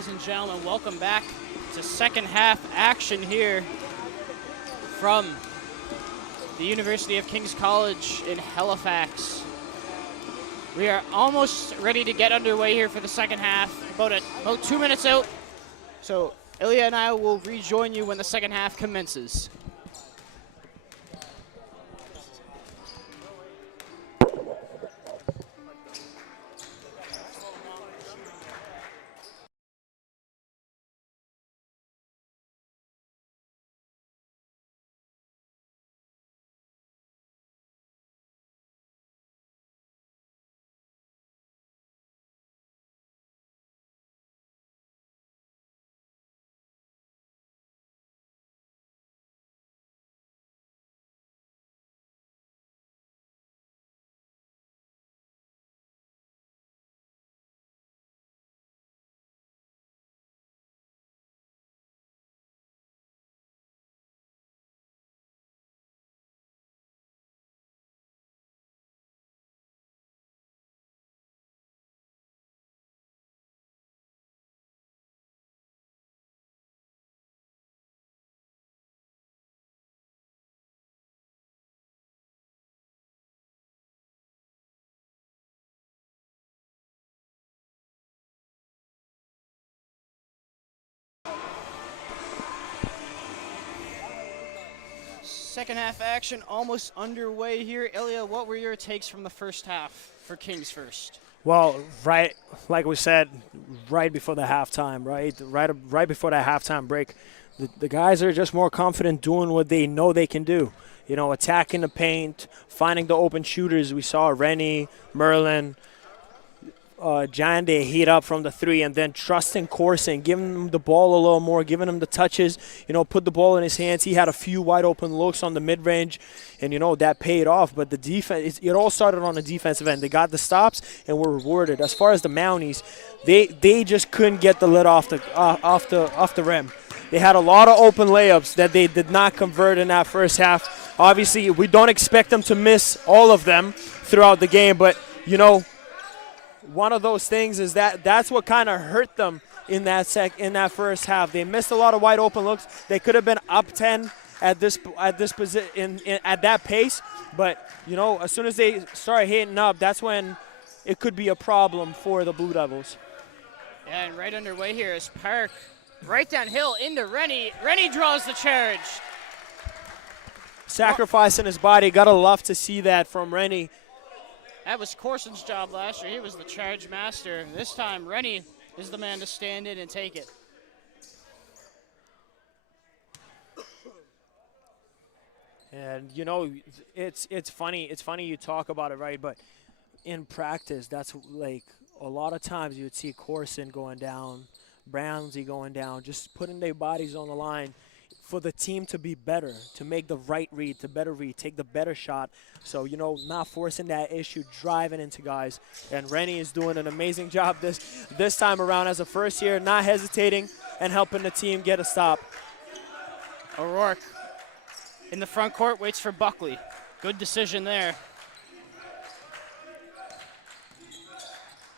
ladies and gentlemen. Welcome back to second half action here from the University of King's College in Halifax. We are almost ready to get underway here for the second half, about 2 minutes out. So Ilya and I will rejoin you when the second half commences. Second half action almost underway here. Ilya, what were your takes from the first half for Kings first? Well, right, like we said, right before the halftime, right before that halftime break, the guys are just more confident doing what they know they can do. You know, attacking the paint, finding the open shooters. We saw Rennie, Merlin, Jande heat up from the three, and then trusting Corson, giving him the ball a little more, giving him the touches, you know, put the ball in his hands. He had a few wide open looks on the mid-range, and, you know, that paid off. But the defense, it all started on the defensive end. They got the stops and were rewarded. As far as the Mounties, they just couldn't get the lid off the rim. They had a lot of open layups that they did not convert in that first half. Obviously, we don't expect them to miss all of them throughout the game, but, you know, one of those things is that's what kind of hurt them in that first half. They missed a lot of wide open looks. They could have been up 10 at that pace, but you know, as soon as they start hitting up, that's when it could be a problem for the Blue Devils. Yeah, and right underway here is Park, right downhill into Rennie. Rennie draws the charge. Sacrificing his body. Gotta love to see that from Rennie. That was Corson's job last year. He was the charge master. This time, Rennie is the man to stand in and take it. And, you know, it's funny. It's funny you talk about it, right? But in practice, that's like a lot of times you would see Corson going down, Brownsy going down, just putting their bodies on the line for the team to be better, to make the right read, to better read, take the better shot. So, you know, not forcing that issue, driving into guys. And Rennie is doing an amazing job this time around as a first year, not hesitating and helping the team get a stop. O'Rourke in the front court waits for Buckley. Good decision there.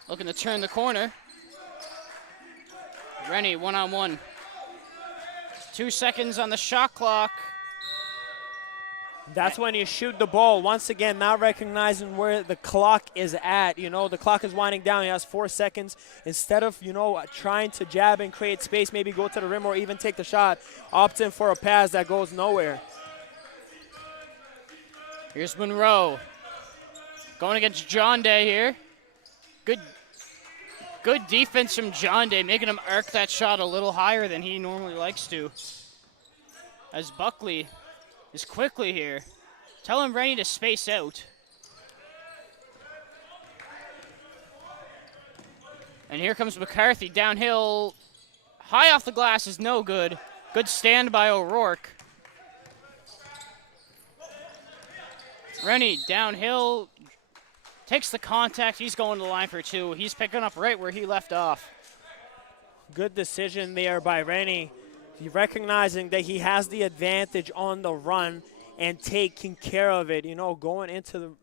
Looking to turn the corner. Rennie one-on-one. 2 seconds on the shot clock. That's when you shoot the ball. Once again, not recognizing where the clock is at. You know, the clock is winding down. He has 4 seconds. Instead of, you know, trying to jab and create space, maybe go to the rim or even take the shot, opting for a pass that goes nowhere. Here's Monroe. Going against John Day here. Good defense from John Day, making him arc that shot a little higher than he normally likes to. As Buckley is quickly here. Tell him Rennie to space out. And here comes McCarthy downhill. High off the glass is no good. Good stand by O'Rourke. Rennie downhill. Takes the contact. He's going to the line for 2. He's picking up right where he left off. Good decision there by Rennie. Recognizing that he has the advantage on the run and taking care of it, you know, going into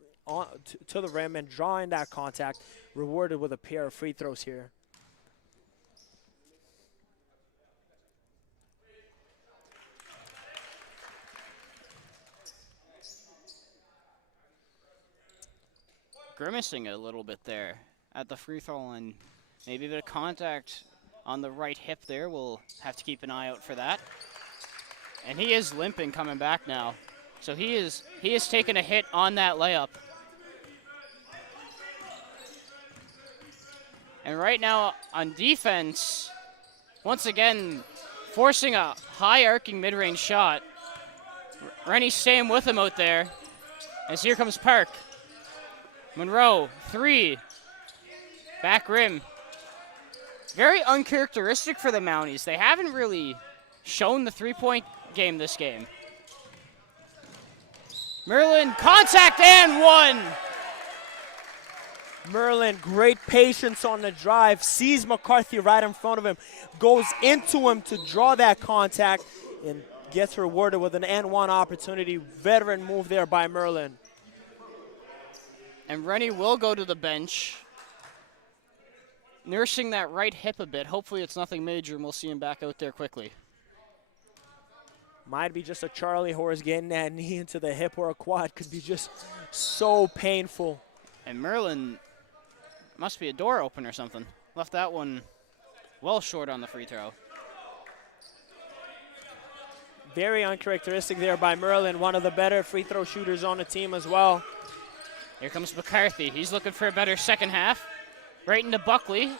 to the rim and drawing that contact, rewarded with a pair of free throws here. grimacing a little bit there at the free throw line. Maybe a bit of contact on the right hip there. We'll have to keep an eye out for that. And he is limping coming back now. So he is taking a hit on that layup. And right now on defense, once again, forcing a high arcing mid-range shot. Rennie's staying with him out there. As here comes Park. Monroe, 3. Back rim. Very uncharacteristic for the Mounties. They haven't really shown the three-point game this game. Merlin, contact and 1. Merlin, great patience on the drive, sees McCarthy right in front of him, goes into him to draw that contact, and gets rewarded with an N1 opportunity. Veteran move there by Merlin. And Rennie will go to the bench, nursing that right hip a bit. Hopefully it's nothing major, and we'll see him back out there quickly. Might be just a Charlie horse. Getting that knee into the hip or a quad could be just so painful. And Merlin must be a door open or something. Left that one well short on the free throw. Very uncharacteristic there by Merlin, one of the better free throw shooters on the team as well. Here comes McCarthy. He's looking for a better second half. Right into Buckley.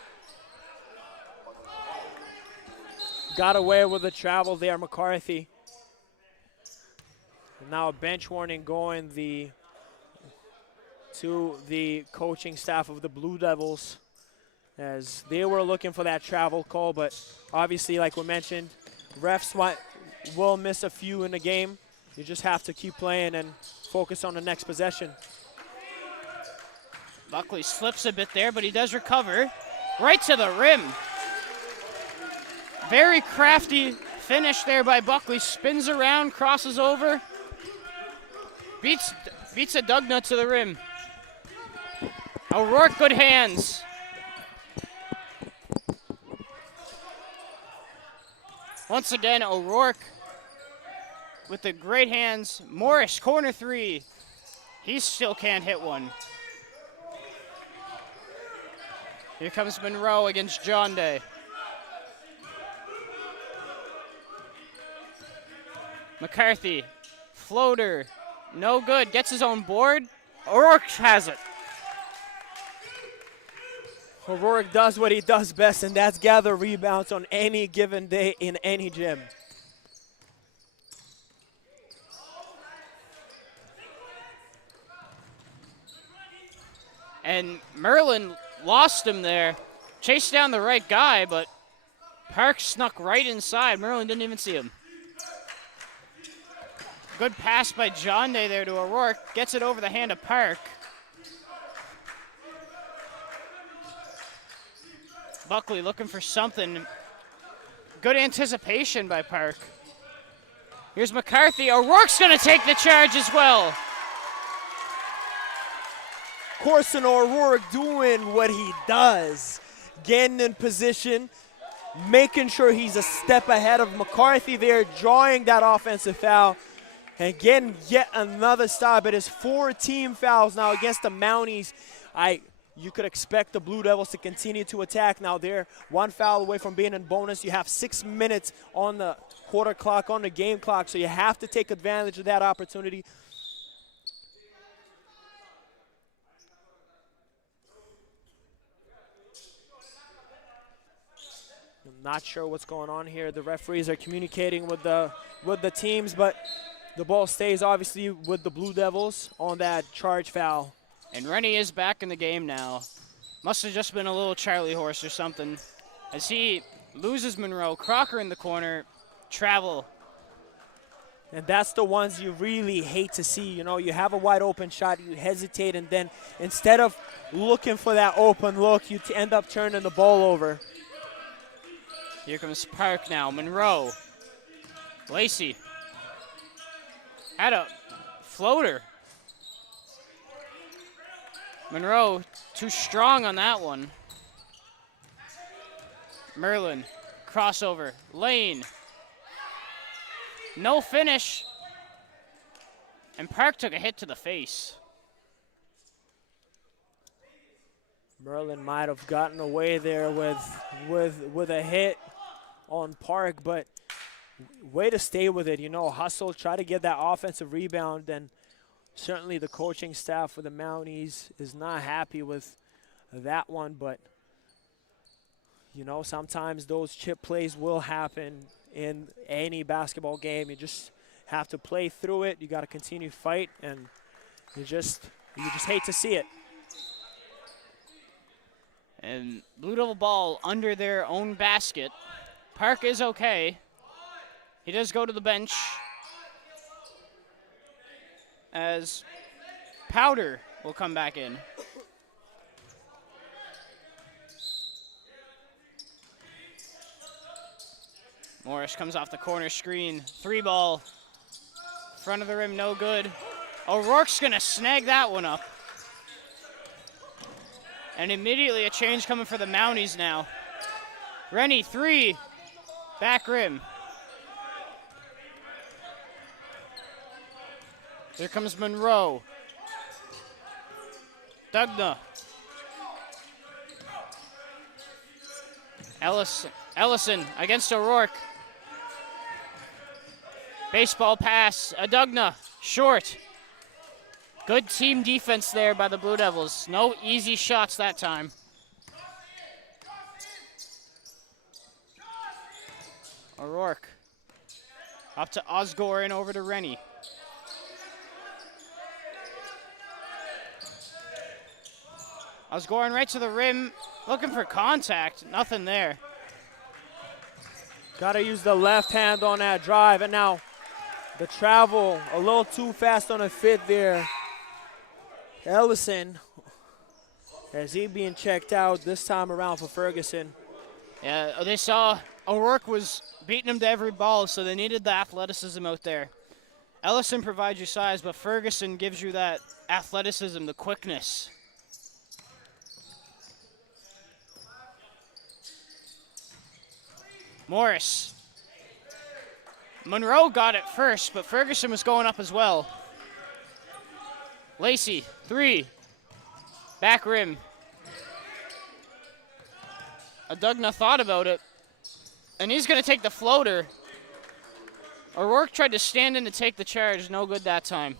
Got away with the travel there, McCarthy. And now a bench warning going to the coaching staff of the Blue Devils, as they were looking for that travel call, but obviously, like we mentioned, refs will miss a few in the game. You just have to keep playing and focus on the next possession. Buckley slips a bit there, but he does recover. Right to the rim. Very crafty finish there by Buckley. Spins around, crosses over. Beats a Dugnut to the rim. O'Rourke, good hands. Once again, O'Rourke with the great hands. Morris, corner 3. He still can't hit one. Here comes Monroe against John Day. McCarthy, floater, no good, gets his own board. O'Rourke has it. O'Rourke does what he does best, and that's gather rebounds on any given day in any gym. And Merlin lost him there. Chased down the right guy, but Park snuck right inside. Merlin didn't even see him. Good pass by John Day there to O'Rourke. Gets it over the hand of Park. Buckley looking for something. Good anticipation by Park. Here's McCarthy. O'Rourke's going to take the charge as well. Corson O'Rourke doing what he does. Getting in position, making sure he's a step ahead of McCarthy there, drawing that offensive foul, and getting yet another stop. It is 4 team fouls now against the Mounties. You could expect the Blue Devils to continue to attack. Now they're 1 foul away from being in bonus. You have 6 minutes on the quarter clock, on the game clock, so you have to take advantage of that opportunity. I'm not sure what's going on here. The referees are communicating with the teams, but the ball stays obviously with the Blue Devils on that charge foul. And Rennie is back in the game now. Must have just been a little Charlie horse or something. As he loses Monroe, Crocker in the corner, travel. And that's the ones you really hate to see. You know, you have a wide open shot, you hesitate, and then instead of looking for that open look, you end up turning the ball over. Here comes Park now, Monroe. Lacey had a floater. Monroe too strong on that one. Merlin, crossover, Lane. No finish. And Park took a hit to the face. Merlin might have gotten away there with a hit on Park, but way to stay with it, hustle, try to get that offensive rebound, and certainly the coaching staff for the Mounties is not happy with that one, but sometimes those chip plays will happen in any basketball game. You just have to play through it. You got to continue to fight, and you just hate to see it. And Blue Devil ball under their own basket. Park is okay. He does go to the bench as Powder will come back in. Morris comes off the corner screen. 3-ball. Front of the rim, no good. O'Rourke's going to snag that one up. And immediately a change coming for the Mounties now. Rennie, 3. Back rim. Here comes Monroe. Dugna. Ellison against O'Rourke. Baseball pass. Adugna, short. Good team defense there by the Blue Devils. No easy shots that time. O'Rourke. Up to Osgore and over to Rennie. Osgore right to the rim, looking for contact. Nothing there. Got to use the left hand on that drive, and now the travel a little too fast on a fit there. Ellison, as he being checked out this time around for Ferguson. Yeah, they saw O'Rourke was beating him to every ball, so they needed the athleticism out there. Ellison provides you size, but Ferguson gives you that athleticism, the quickness. Morris. Monroe got it first, but Ferguson was going up as well. Lacey, 3. Back rim. Adugna thought about it, and he's going to take the floater. O'Rourke tried to stand in to take the charge. No good that time.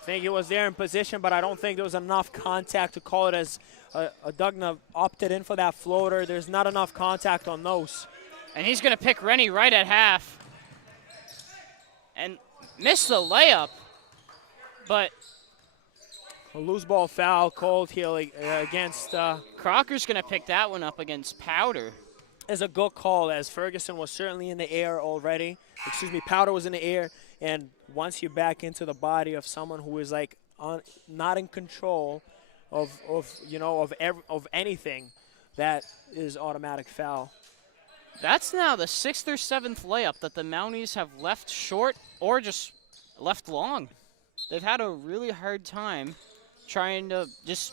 I think he was there in position, but I don't think there was enough contact to call it as Adugna opted in for that floater. There's not enough contact on those. And he's going to pick Rennie right at half. And miss the layup, but a loose ball foul called here against Crocker's going to pick that one up against Powder. Is a good call, as Ferguson was certainly in the air already. Powder was in the air, and once you're back into the body of someone who is not in control of anything, that is automatic foul. That's now the 6th or 7th layup that the Mounties have left short or just left long. They've had a really hard time trying to just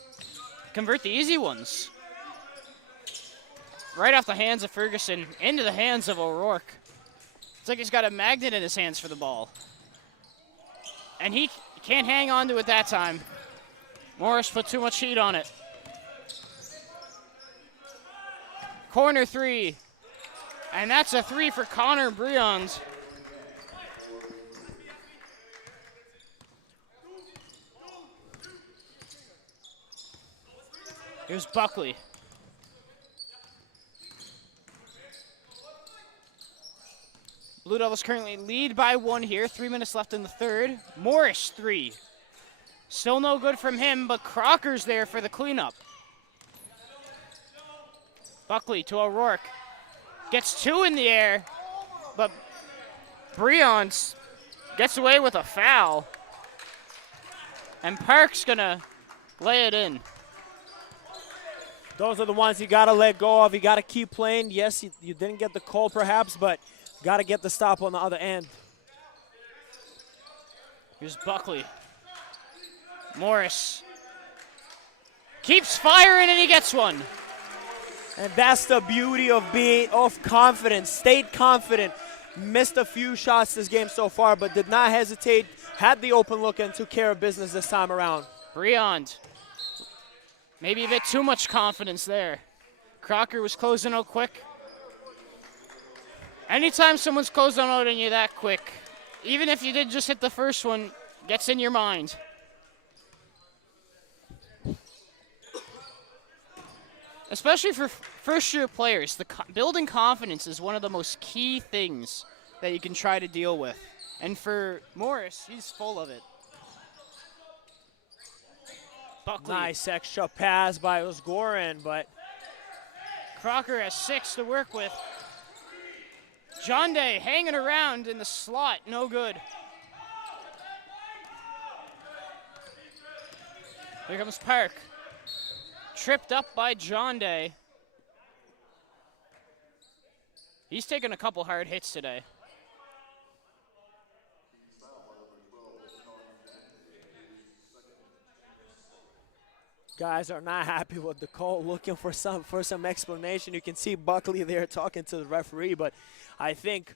convert the easy ones. Right off the hands of Ferguson into the hands of O'Rourke. It's like he's got a magnet in his hands for the ball. And he can't hang on to it that time. Morris put too much heat on it. Corner 3. And that's a 3 for Connor Briand. Here's Buckley. Blue Devils currently lead by 1 here. 3 minutes left in the third. Morris, 3. Still no good from him, but Crocker's there for the cleanup. Buckley to O'Rourke. Gets 2 in the air, but Briand gets away with a foul. And Park's gonna lay it in. Those are the ones you gotta let go of. You gotta keep playing. Yes, you didn't get the call perhaps, but gotta get the stop on the other end. Here's Buckley. Morris keeps firing and he gets one. And that's the beauty of being confident, stayed confident. Missed a few shots this game so far, but did not hesitate, had the open look and took care of business this time around. Briand Maybe a bit too much confidence there. Crocker was closing out quick. Anytime someone's closing out on you that quick, even if you did just hit the first one, gets in your mind. Especially for first-year players, building confidence is one of the most key things that you can try to deal with. And for Morris, he's full of it. Buckley. Nice extra pass by Osgorin, but Crocker has 6 to work with. John Day hanging around in the slot, no good. Here comes Park. Tripped up by John Day. He's taken a couple hard hits today. guys are not happy with the call, looking for some explanation. You can see Buckley there talking to the referee, but I think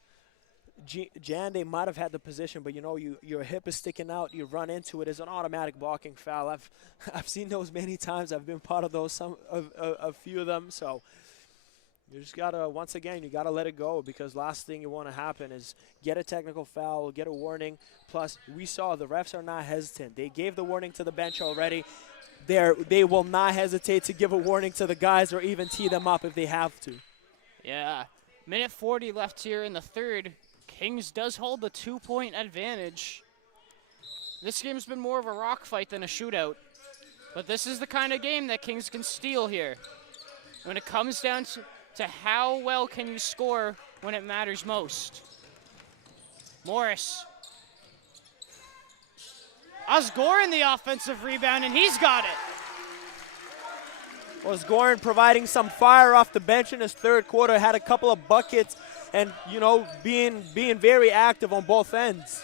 Jande might have had the position, but you know, your hip is sticking out, you run into it, it's an automatic blocking foul. I've seen those many times. I've been part of those, a few of them. So you just gotta, once again, you gotta let it go, because last thing you want to happen is get a technical foul, get a warning. Plus, we saw the refs are not hesitant. They gave the warning to the bench already. They will not hesitate to give a warning to the guys or even tee them up if they have to. Yeah, minute 40 left here in the third. Kings does hold the 2-point advantage. This game's been more of a rock fight than a shootout, but this is the kind of game that Kings can steal here. When it comes down to how well can you score when it matters most. Morris. Osgorin the offensive rebound, and he's got it. Osgorin providing some fire off the bench in his third quarter, had a couple of buckets, and you know, being very active on both ends.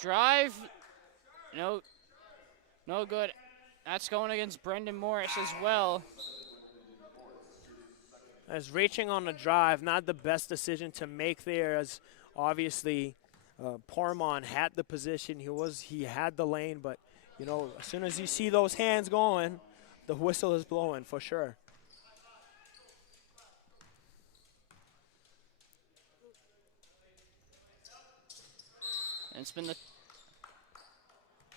Drive, no good. That's going against Brendan Morris as well. As reaching on the drive, not the best decision to make there, as obviously Parmon had the position. He had the lane, but you know, as soon as you see those hands going, the whistle is blowing for sure. And it's been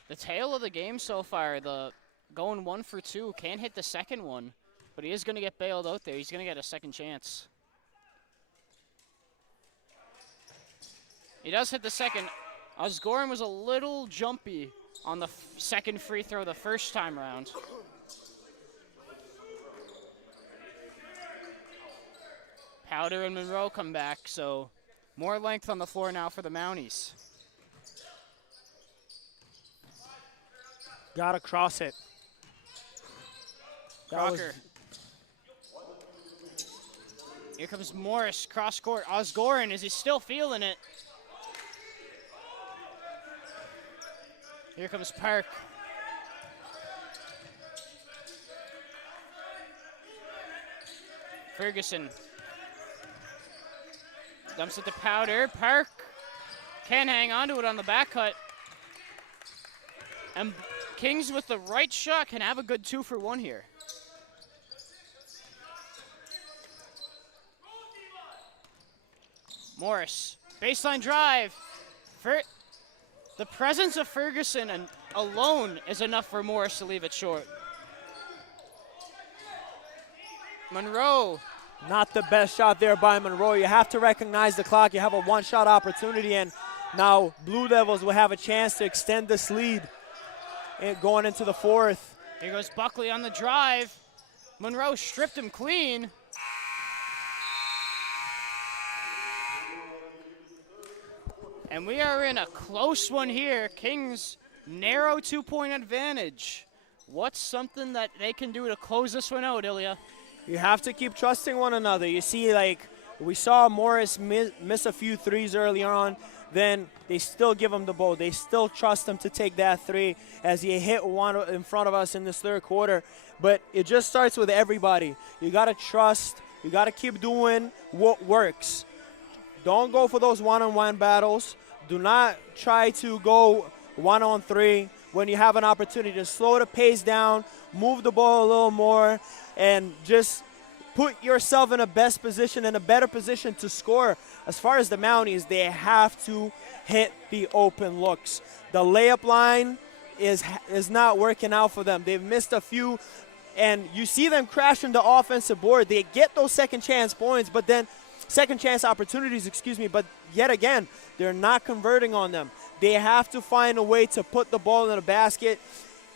the tale of the game so far. The going 1 for 2, can't hit the second one, but he is going to get bailed out there. He's going to get a second chance. He does hit the second. Osgorin was a little jumpy on the second free throw the first time around. Powder and Monroe come back, so more length on the floor now for the Mounties. Gotta cross it. Crocker. Here comes Morris, cross court. Osgorin, is he still feeling it? Here comes Park. Ferguson. Dumps it to Powder. Park can hang on to it on the back cut. And Kings with the right shot can have a good 2 for 1 here. Morris, baseline drive. The presence of Ferguson alone is enough for Morris to leave it short. Monroe. Not the best shot there by Monroe. You have to recognize the clock. You have a one-shot opportunity, and now Blue Devils will have a chance to extend this lead going into the fourth. Here goes Buckley on the drive. Monroe stripped him clean. And we are in a close one here. Kings narrow 2-point advantage. What's something that they can do to close this one out, Ilya? You have to keep trusting one another. You see, like, we saw Morris miss a few threes early on. Then they still give him the ball. They still trust him to take that three, as he hit one in front of us in this third quarter. But it just starts with everybody. You got to trust. You got to keep doing what works. Don't go for those one-on-one battles. Do not try to go 1-on-3 when you have an opportunity to slow the pace down, move the ball a little more, and just put yourself in a best position, in a better position to score. As far as the Mounties, they have to hit the open looks. The layup line is not working out for them. They've missed a few, and you see them crashing the offensive board. They get those second chance points, but then second chance opportunities, but yet again, they're not converting on them. They have to find a way to put the ball in the basket.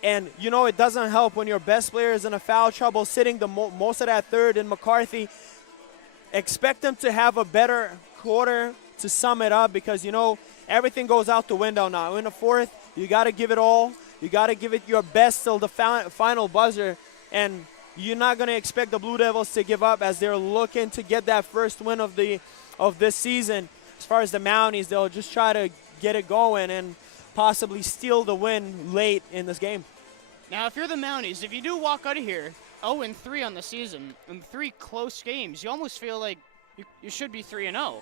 And, you know, it doesn't help when your best player is in a foul trouble sitting most of that third in McCarthy. Expect them to have a better quarter to sum it up because, you know, everything goes out the window now. In the fourth, you got to give it all. You got to give it your best till the final buzzer. And you're not going to expect the Blue Devils to give up as they're looking to get that first win of this season. As far as the Mounties, they'll just try to get it going and possibly steal the win late in this game. Now, if you're the Mounties, if you do walk out of here 0-3 on the season in 3 close games, you almost feel like you should be 3-0.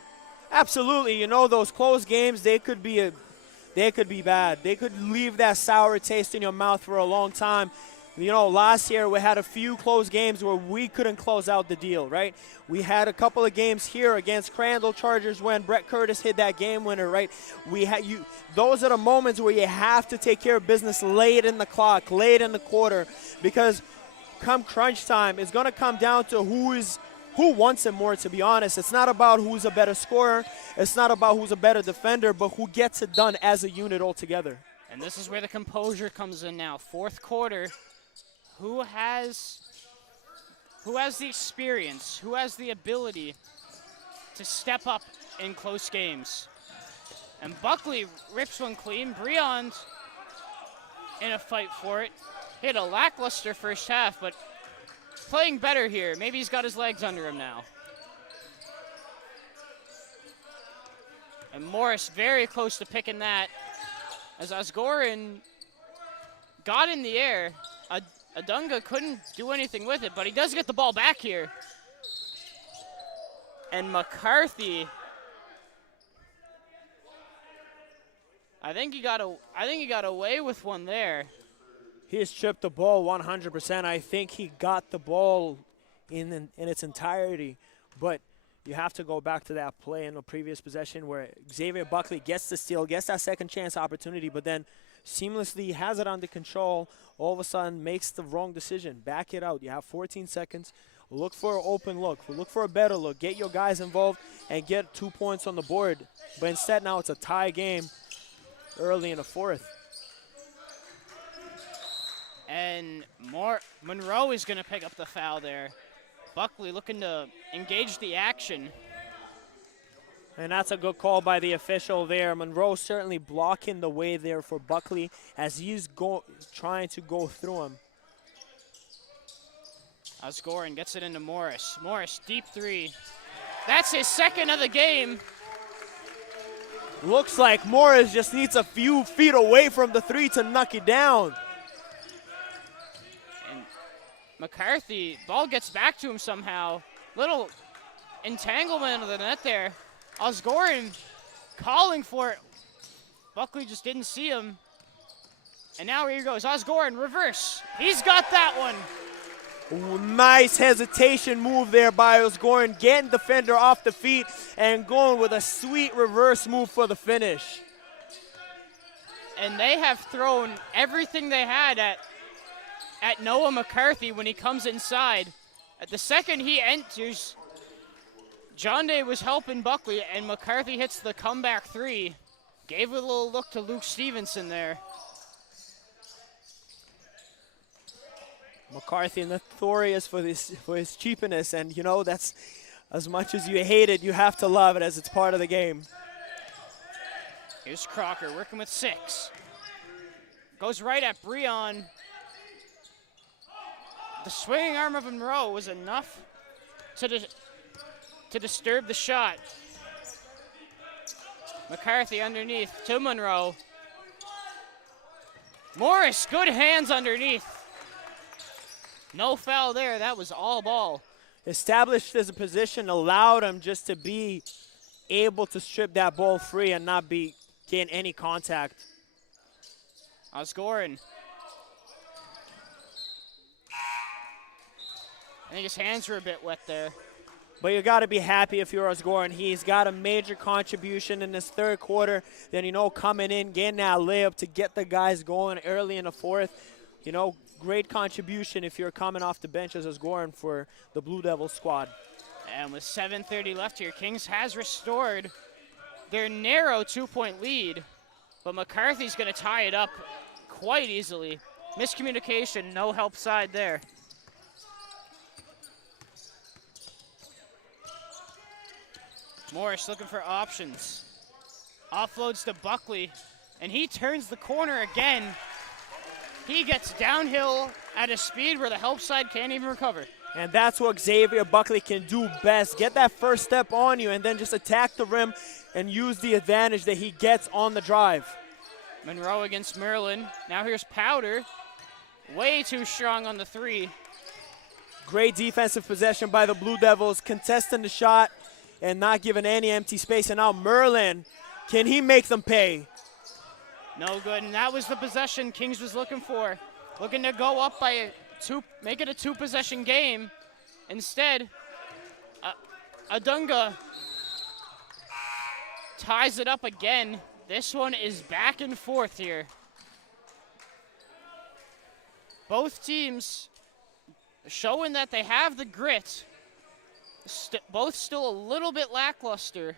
Absolutely. You know, those close games, they could be bad. They could leave that sour taste in your mouth for a long time. You know, last year we had a few close games where we couldn't close out the deal, right? We had a couple of games here against Crandall Chargers when Brett Curtis hit that game winner, right? Those are the moments where you have to take care of business late in the clock, late in the quarter, because come crunch time, it's going to come down to who wants it more, to be honest. It's not about who's a better scorer. It's not about who's a better defender, but who gets it done as a unit altogether. And this is where the composure comes in now. Fourth quarter. Who has the experience, who has the ability to step up in close games? And Buckley rips one clean. Breon in a fight for it. He had a lackluster first half, but playing better here. Maybe he's got his legs under him now. And Morris very close to picking that as Osgorin got in the air. Adunga couldn't do anything with it, but he does get the ball back here. And McCarthy, I think he got away with one there. He has tripped the ball 100%. I think he got the ball in its entirety, but you have to go back to that play in the previous possession where Xavier Buckley gets the steal, gets that second chance opportunity, but then seamlessly has it under control, all of a sudden makes the wrong decision. Back it out. You have 14 seconds. Look for an open look. Look for a better look. Get your guys involved and get 2 points on the board. But instead now it's a tie game early in the fourth. And Monroe is going to pick up the foul there. Buckley looking to engage the action. And that's a good call by the official there. Monroe certainly blocking the way there for Buckley as he's trying to go through him. Osgorin gets it into Morris. Morris, deep three. That's his second of the game. Looks like Morris just needs a few feet away from the three to knock it down. And McCarthy, ball gets back to him somehow. Little entanglement of the net there. Osgorin calling for it. Buckley just didn't see him. And now here goes Osgorin, reverse. He's got that one. Nice hesitation move there by Osgorin, getting defender off the feet and going with a sweet reverse move for the finish. And they have thrown everything they had at Noah McCarthy when he comes inside. At the second he enters, John Day was helping Buckley, and McCarthy hits the comeback three. Gave a little look to Luke Stevenson there. McCarthy notorious for his cheapness, and you know that's as much as you hate it, you have to love it as it's part of the game. Here's Crocker working with 6. Goes right at Breon. The swinging arm of Monroe was enough to disturb the shot. McCarthy underneath to Monroe. Morris, good hands underneath. No foul there, that was all ball. Established as a position, allowed him just to be able to strip that ball free and not be getting any contact. Osgorin. I think his hands were a bit wet there. But you got to be happy if you're Osgorin. He's got a major contribution in this third quarter. Then, you know, coming in, getting that layup to get the guys going early in the fourth. You know, great contribution if you're coming off the bench as Osgorin for the Blue Devils squad. And with 7:30 left here, Kings has restored their narrow 2-point lead. But McCarthy's going to tie it up quite easily. Miscommunication, no help side there. Morris looking for options. Offloads to Buckley, and he turns the corner again. He gets downhill at a speed where the help side can't even recover. And that's what Xavier Buckley can do best. Get that first step on you and then just attack the rim and use the advantage that he gets on the drive. Monroe against Merlin. Now here's Powder. Way too strong on the three. Great defensive possession by the Blue Devils, contesting the shot and not giving any empty space. And now Merlin, can he make them pay? No good, and that was the possession Kings was looking for. Looking to go up by two, make it a two-possession game. Instead, Adunga ties it up again. This one is back and forth here. Both teams showing that they have the grit. Both still a little bit lackluster.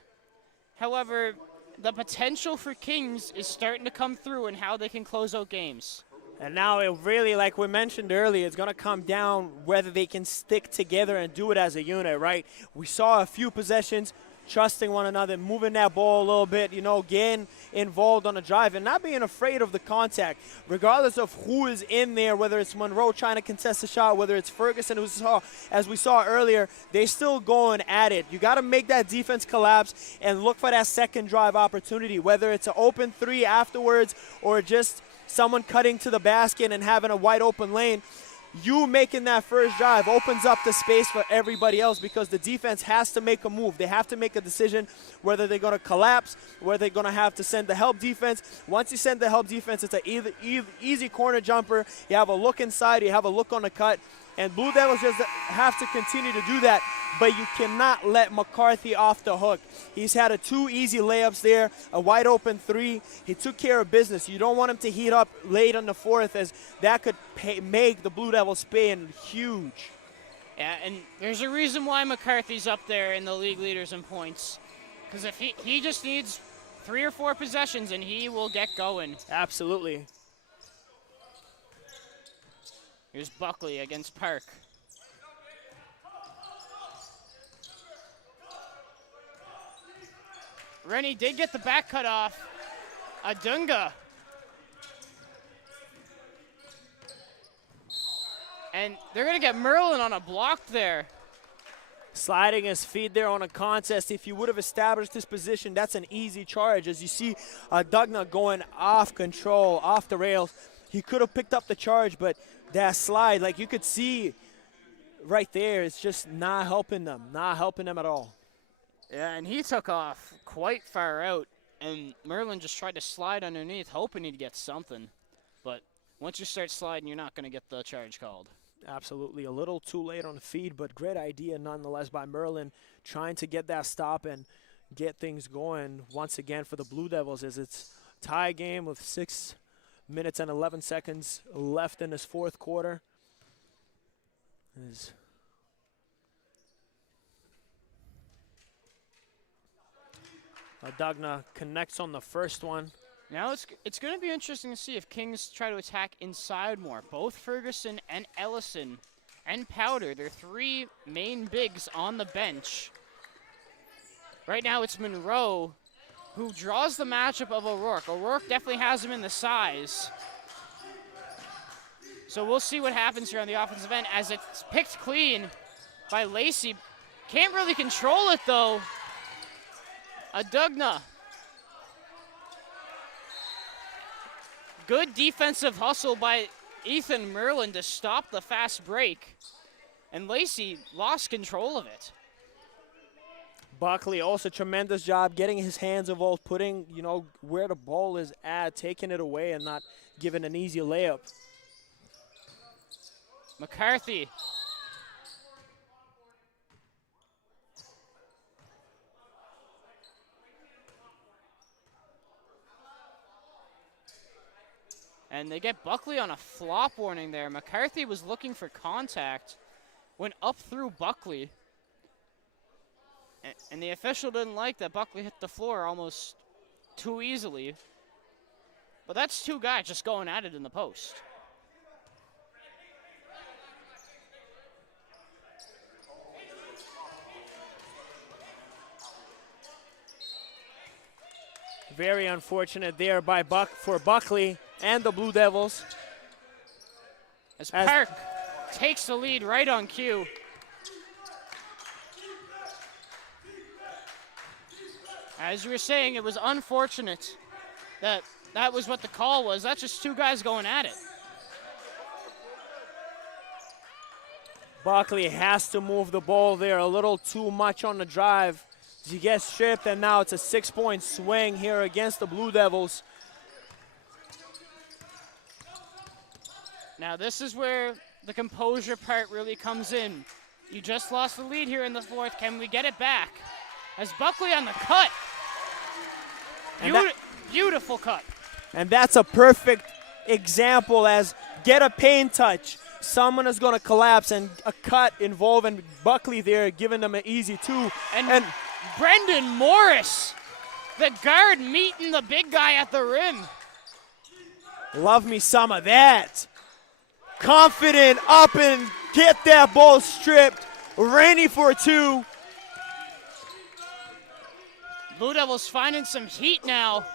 However, the potential for Kings is starting to come through in how they can close out games. And now it really, like we mentioned earlier, it's going to come down whether they can stick together and do it as a unit, right? We saw a few possessions, trusting one another, moving that ball a little bit, you know, getting involved on the drive and not being afraid of the contact, regardless of who is in there, whether it's Monroe trying to contest the shot, whether it's Ferguson, as we saw earlier, they're still going at it. You got to make that defense collapse and look for that second drive opportunity, whether it's an open three afterwards or just someone cutting to the basket and having a wide open lane. You making that first drive opens up the space for everybody else because the defense has to make a move. They have to make a decision whether they're going to collapse, whether they're going to have to send the help defense. Once you send the help defense, it's an easy corner jumper. You have a look inside, you have a look on the cut, and Blue Devils just have to continue to do that, but you cannot let McCarthy off the hook. He's had two easy layups there, a wide open three. He took care of business. You don't want him to heat up late on the fourth, as that could make the Blue Devils spin huge. Yeah, and there's a reason why McCarthy's up there in the league leaders in points. Because if he just needs 3 or 4 possessions and he will get going. Absolutely. Here's Buckley against Park. Rennie did get the back cut off. Adunga. And they're going to get Merlin on a block there. Sliding his feet there on a contest. If you would have established this position, that's an easy charge. As you see Dugna going off control, off the rails. He could have picked up the charge, but that slide, like you could see right there, it's just not helping them at all. Yeah, and he took off quite far out, and Merlin just tried to slide underneath, hoping he'd get something. But once you start sliding, you're not going to get the charge called. Absolutely, a little too late on the feed, but great idea nonetheless by Merlin, trying to get that stop and get things going once again for the Blue Devils, as it's tie game with 6 minutes and 11 seconds left in this fourth quarter. Dugna connects on the first one. Now it's going to be interesting to see if Kings try to attack inside more. Both Ferguson and Ellison and Powder, they're 3 main bigs on the bench. Right now it's Monroe who draws the matchup of O'Rourke. O'Rourke definitely has him in the size. So we'll see what happens here on the offensive end as it's picked clean by Lacey. Can't really control it though. Adugna. Good defensive hustle by Ethan Merlin to stop the fast break. And Lacey lost control of it. Buckley also tremendous job getting his hands involved, putting, you know, where the ball is at, taking it away and not giving an easy layup. McCarthy. And they get Buckley on a flop warning there. McCarthy was looking for contact, went up through Buckley. And the official didn't like that Buckley hit the floor almost too easily. But that's two guys just going at it in the post. Very unfortunate there by for Buckley and the Blue Devils. As Park takes the lead right on cue. As you were saying, it was unfortunate that that was what the call was. That's just two guys going at it. Buckley has to move the ball there a little too much on the drive. He gets stripped, and now it's a 6-point swing here against the Blue Devils. Now this is where the composure part really comes in. You just lost the lead here in the fourth. Can we get it back? As Buckley on the cut. Beautiful cut. And that's a perfect example as get a paint touch. Someone is going to collapse, and a cut involving Buckley there, giving them an easy 2. And Brendan Morris, the guard, meeting the big guy at the rim. Love me some of that. Confident up and get that ball stripped. Rainey for 2. Blue Devils finding some heat now.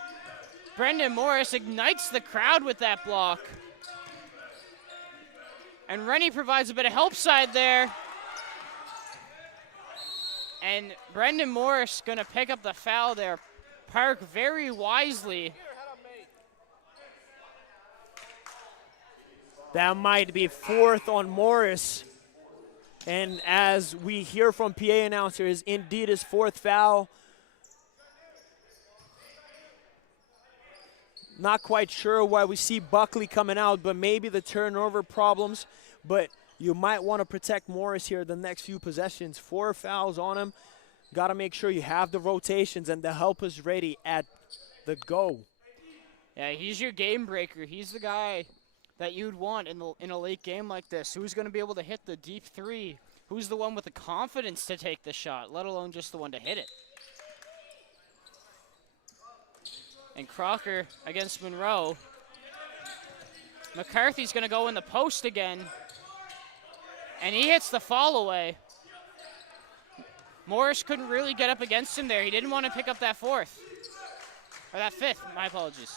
Brendan Morris ignites the crowd with that block. And Rennie provides a bit of help side there. And Brendan Morris gonna pick up the foul there. Park very wisely. That might be 4th on Morris. And as we hear from PA announcers, indeed his 4th foul. Not quite sure why we see Buckley coming out, but maybe the turnover problems. But you might want to protect Morris here the next few possessions. 4 fouls on him. Got to make sure you have the rotations and the help is ready at the go. Yeah, he's your game breaker. He's the guy that you'd want in a late game like this. Who's going to be able to hit the deep 3? Who's the one with the confidence to take the shot, let alone just the one to hit it? And Crocker against Monroe. McCarthy's going to go in the post again. And he hits the fall away. Morris couldn't really get up against him there. He didn't want to pick up that 4th. Or that 5th, my apologies.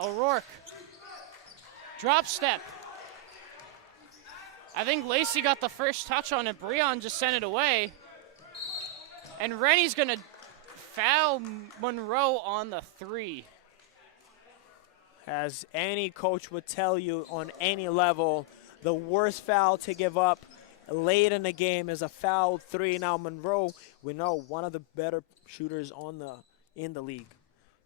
O'Rourke. Drop step. I think Lacey got the first touch on it. Breon just sent it away. And Rennie's going to foul Monroe on the 3. As any coach would tell you on any level, the worst foul to give up late in the game is a foul 3. Now Monroe, we know, one of the better shooters in the league.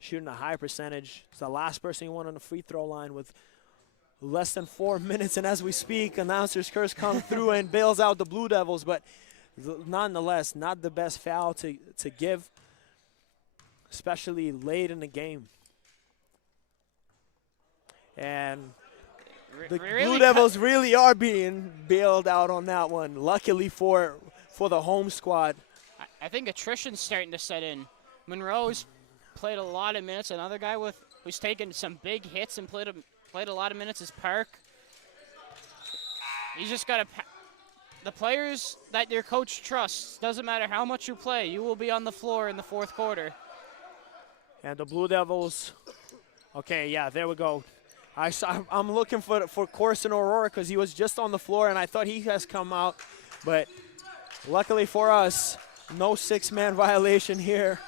Shooting a high percentage. It's the last person you want on the free throw line with less than 4 minutes. And as we speak, announcer's curse comes through and bails out the Blue Devils. But nonetheless, not the best foul to give, especially late in the game. And the Blue Devils really are being bailed out on that one, luckily for the home squad. I think attrition's starting to set in. Monroe's played a lot of minutes. Another guy who's taken some big hits and played a lot of minutes is Park. You just got to the players that your coach trusts, doesn't matter how much you play, you will be on the floor in the 4th quarter. And the Blue Devils, okay, yeah, there we go. I'm looking for Corson Aurora because he was just on the floor, and I thought he has come out. But luckily for us, no 6-man violation here.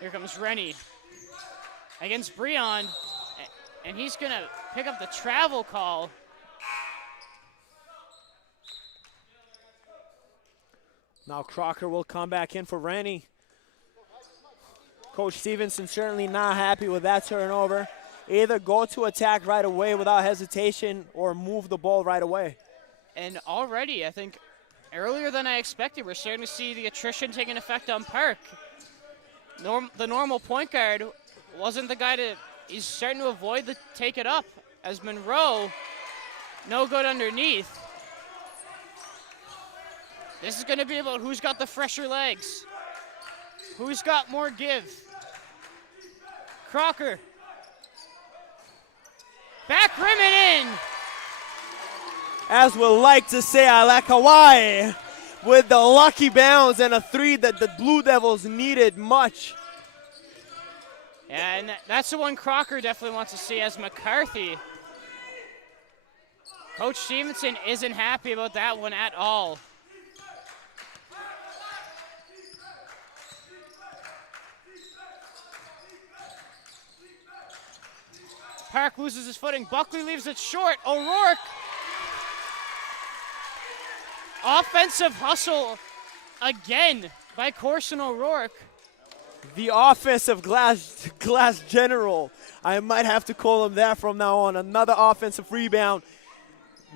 Here comes Rennie against Breon, and he's going to pick up the travel call. Now Crocker will come back in for Rennie. Coach Stevenson certainly not happy with that turnover. Either go to attack right away without hesitation or move the ball right away. And already, I think, earlier than I expected, we're starting to see the attrition taking effect on Park. The normal point guard wasn't the guy to, he's starting to avoid the take it up as Monroe, no good underneath. This is going to be about who's got the fresher legs. Who's got more give? Crocker. Back rim and in. As we like to say, I like Hawaii with the lucky bounce and a three that the Blue Devils needed much. Yeah, and that's the one Crocker definitely wants to see as McCarthy. Coach Stevenson isn't happy about that one at all. Park loses his footing. Buckley leaves it short. O'Rourke. Offensive hustle again by Corson O'Rourke. The offensive glass general. I might have to call him that from now on. Another offensive rebound.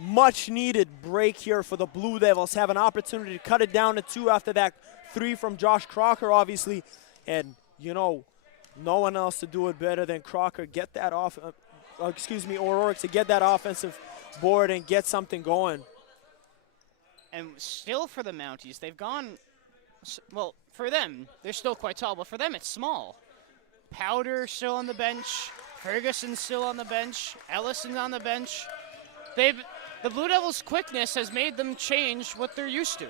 Much needed break here for the Blue Devils. Have an opportunity to cut it down to 2 after that 3 from Josh Crocker, obviously. And, you know, no one else to do it better than Crocker. Get that off, O'Rourke to get that offensive board and get something going. And still for the Mounties, they've gone, well, for them, they're still quite tall, but for them it's small. Powder still on the bench, Ferguson still on the bench, Ellison on the bench. The Blue Devils' quickness has made them change what they're used to.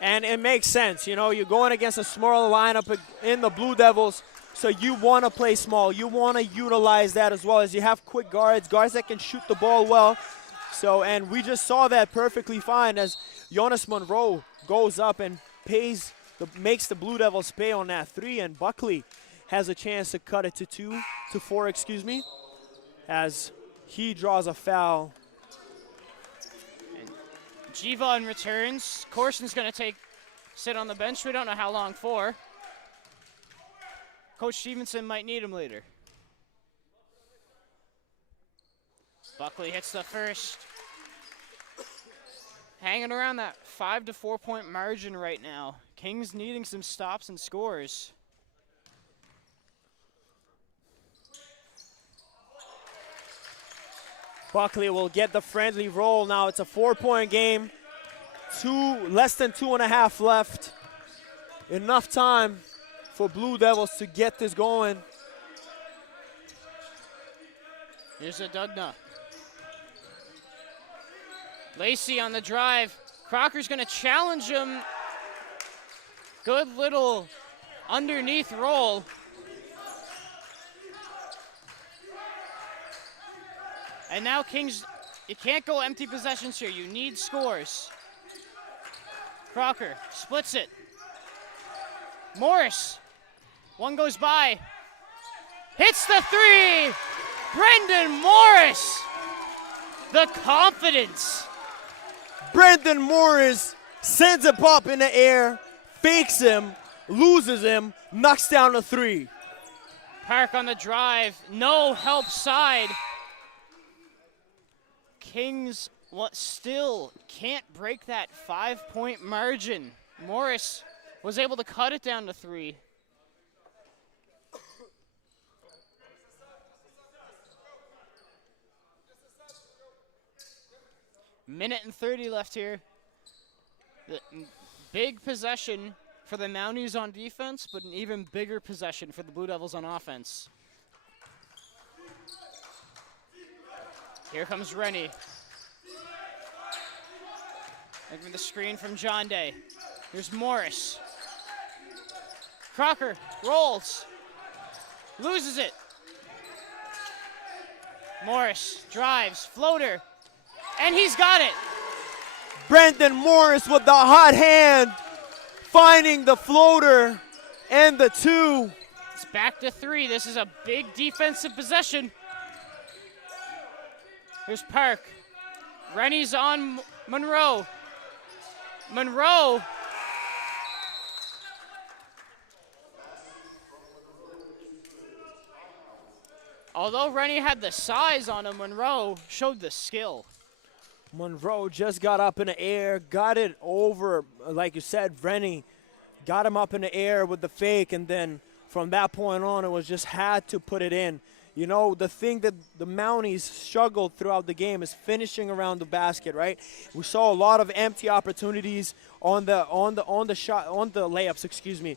And it makes sense. You know, you're going against a smaller lineup in the Blue Devils, so you want to play small. You want to utilize that as well as you have quick guards that can shoot the ball well. So, and we just saw that perfectly fine as Jonas Monroe goes up and makes the Blue Devils pay on that 3, and Buckley has a chance to cut it to 4, as he draws a foul. And Jivon returns. Corson's going to sit on the bench. We don't know how long for. Coach Stevenson might need him later. Buckley hits the first. Hanging around that 5 to 4 point margin right now. Kings needing some stops and scores. Buckley will get the friendly roll. Now it's a 4-point game. Less than 2.5 left. Enough time for Blue Devils to get this going. Here's a Dugna. Lacey on the drive. Crocker's going to challenge him. Good little underneath roll. And now Kings, you can't go empty possessions here. You need scores. Crocker splits it. Morris. One goes by. Hits the 3. Brendan Morris. The confidence. Brendan Morris sends it up in the air, fakes him, loses him, knocks down a 3. Park on the drive. No help side. Kings still can't break that 5-point margin. Morris was able to cut it down to 3. Minute and 30 left here. The big possession for the Mounties on defense, but an even bigger possession for the Blue Devils on offense. Here comes Rennie. Looking for the screen from John Day. Here's Morris. Crocker rolls. Loses it. Morris drives, floater, and he's got it. Brendan Morris with the hot hand, finding the floater and the 2. It's back to 3. This is a big defensive possession. Here's Park. Rennie's on Monroe. Monroe Although Rennie had the size on him, Monroe showed the skill. Monroe just got up in the air, got it over, like you said, Rennie got him up in the air with the fake, and then from that point on, it was just had to put it in. You know, the thing that the Mounties struggled throughout the game is finishing around the basket, right? We saw a lot of empty opportunities on the layups, excuse me.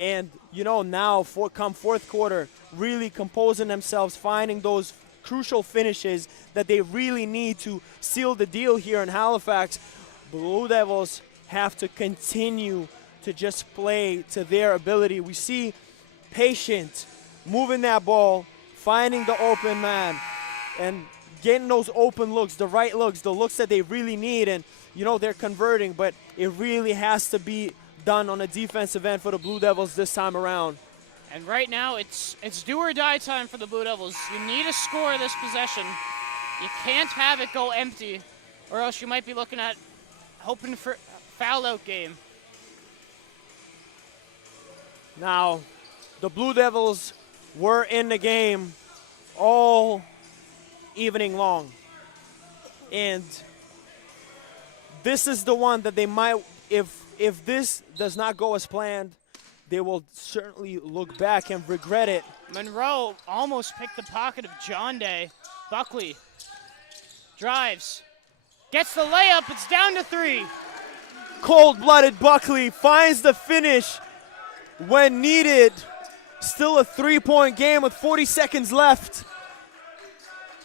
And, you know, now come fourth quarter, really composing themselves, finding those crucial finishes that they really need to seal the deal here in Halifax. Blue Devils have to continue to just play to their ability. We see patient, moving that ball, finding the open man, and getting those open looks, the right looks, the looks that they really need. And, you know, they're converting, but it really has to be done on a defensive end for the Blue Devils this time around. And right now, it's do or die time for the Blue Devils. You need to score this possession. You can't have it go empty, or else you might be looking at hoping for a foul-out game. Now, the Blue Devils were in the game all evening long. And this is the one that they might, if this does not go as planned, they will certainly look back and regret it. Monroe almost picked the pocket of John Day. Buckley drives, gets the layup, it's down to 3. Cold-blooded Buckley finds the finish when needed. Still a 3-point game with 40 seconds left.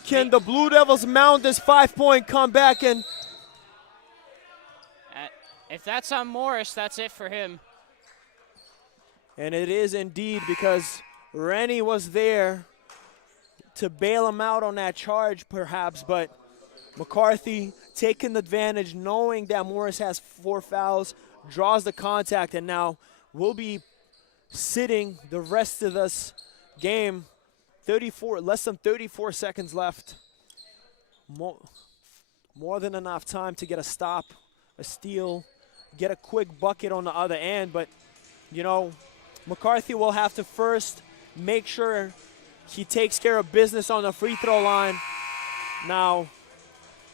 Can the Blue Devils mount this 5-point comeback? And if that's on Morris, that's it for him. And it is indeed, because Rennie was there to bail him out on that charge perhaps, but McCarthy taking advantage, knowing that Morris has 4 fouls, draws the contact, and now will be sitting the rest of this game. Less than 34 seconds left. More than enough time to get a stop, a steal, get a quick bucket on the other end, but, you know, McCarthy will have to first make sure he takes care of business on the free throw line. Now,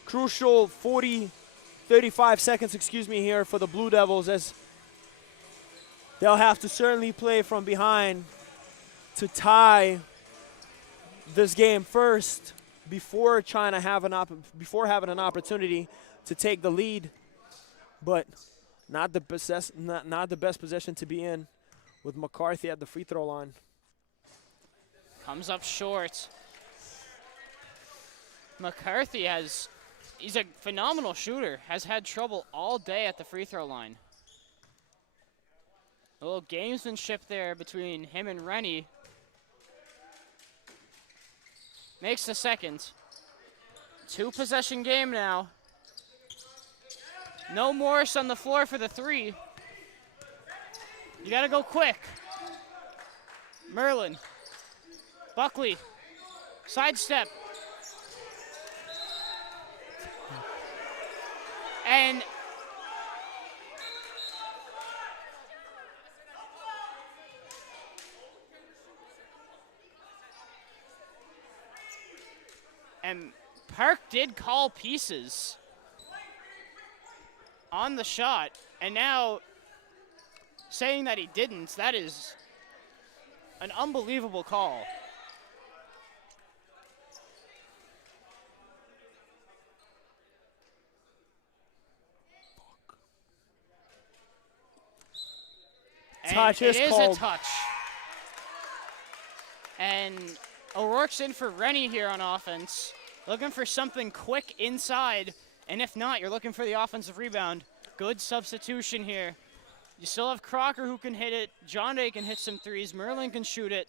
crucial 35 seconds, here for the Blue Devils, as they'll have to certainly play from behind to tie this game first before trying to have having an opportunity to take the lead, but not the best position to be in, with McCarthy at the free throw line. Comes up short. McCarthy he's a phenomenal shooter, has had trouble all day at the free throw line. A little gamesmanship there between him and Rennie. Makes the second. 2-possession game now. No Morris on the floor for the 3. You gotta go quick. Merlin. Buckley. Sidestep. And Park did call pieces on the shot, and now saying that he didn't, that is an unbelievable call. Touch is it called. is a touch. And O'Rourke's in for Rennie here on offense. Looking for something quick inside. And if not, you're looking for the offensive rebound. Good substitution here. You still have Crocker who can hit it. John Day can hit some threes. Merlin can shoot it.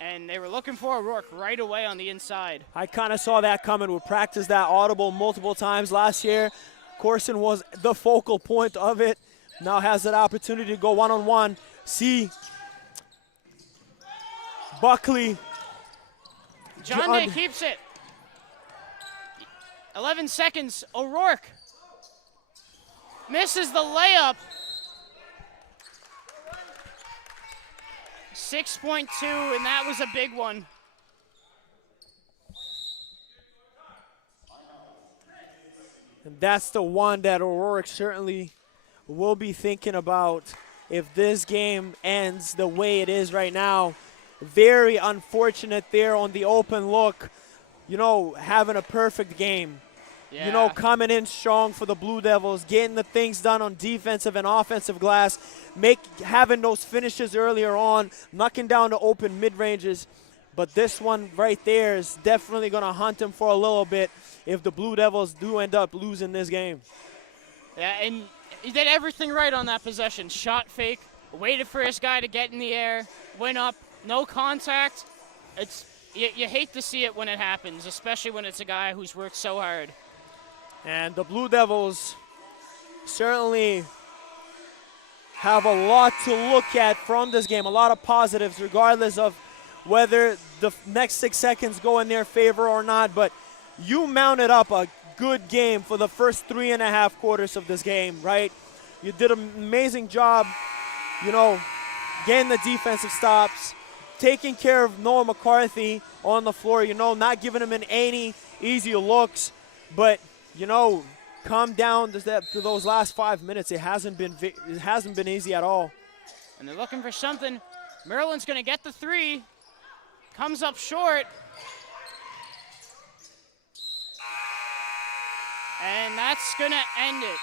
And they were looking for O'Rourke right away on the inside. I kind of saw that coming. We practiced that audible multiple times last year. Corson was the focal point of it. Now has that opportunity to go one-on-one. See Buckley. John Day keeps it. 11 seconds. O'Rourke misses the layup. 6.2, and that was a big one. And that's the one that O'Rourke certainly will be thinking about if this game ends the way it is right now. Very unfortunate there on the open look, having a perfect game. Yeah. Coming in strong for the Blue Devils, getting the things done on defensive and offensive glass, having those finishes earlier on, knocking down the open mid-ranges. But this one right there is definitely going to hunt him for a little bit if the Blue Devils do end up losing this game. Yeah, and he did everything right on that possession. Shot fake, waited for his guy to get in the air, went up, no contact. You hate to see it when it happens, especially when it's a guy who's worked so hard. And the Blue Devils certainly have a lot to look at from this game, a lot of positives, regardless of whether the next 6 seconds go in their favor or not. But you mounted up a good game for the first 3.5 quarters of this game, right? You did an amazing job, getting the defensive stops, taking care of Noah McCarthy on the floor, not giving him any easy looks. But, come down to those last 5 minutes. It hasn't been easy at all. And they're looking for something. Maryland's going to get the three. Comes up short. And that's going to end it.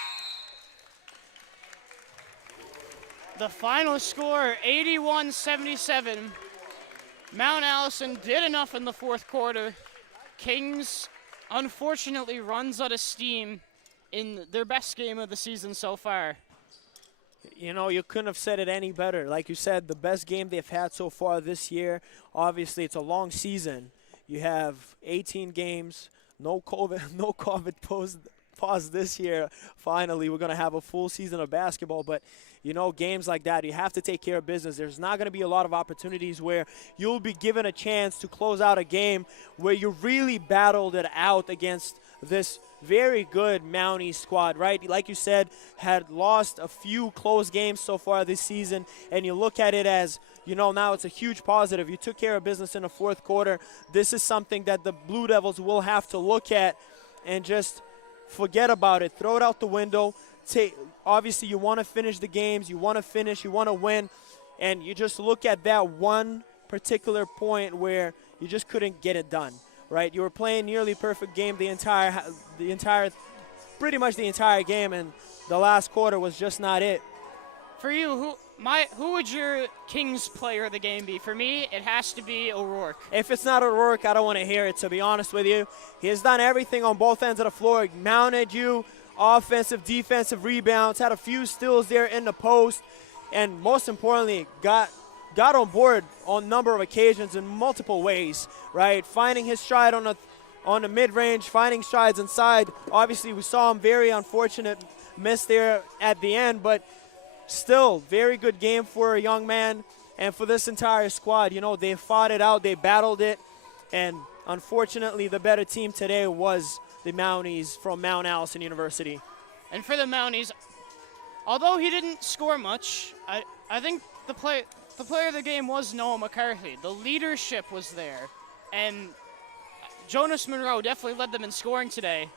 The final score, 81-77. Mount Allison did enough in the fourth quarter. Kings, unfortunately, runs out of steam in their best game of the season so far. You couldn't have said it any better. Like you said, the best game they've had so far this year. Obviously, it's a long season. You have 18 games, no COVID pause this year. Finally, we're going to have a full season of basketball. But, games like that, you have to take care of business. There's not going to be a lot of opportunities where you'll be given a chance to close out a game where you really battled it out against this very good Mountie squad, right? Like you said, had lost a few close games so far this season, and you look at it as, now it's a huge positive. You took care of business in the fourth quarter. This is something that the Blue Devils will have to look at and just forget about it. Throw it out the window. Obviously, you want to finish the games. You want to win, and you just look at that one particular point where you just couldn't get it done. Right, you were playing nearly perfect game pretty much the entire game, and the last quarter was just not it. For you, who would your Kings player of the game be? For me, it has to be O'Rourke. If it's not O'Rourke, I don't want to hear it, to be honest with you. He has done everything on both ends of the floor. Mounted you, offensive, defensive rebounds, had a few steals there in the post, and most importantly, got on board on a number of occasions in multiple ways, right? Finding his stride on the mid-range, finding strides inside. Obviously, we saw him very unfortunate miss there at the end, but still, very good game for a young man and for this entire squad. They fought it out, they battled it, and unfortunately, the better team today was the Mounties from Mount Allison University. And for the Mounties, although he didn't score much, I think the player of the game was Noah McCarthy. The leadership was there. And Jonas Monroe definitely led them in scoring today.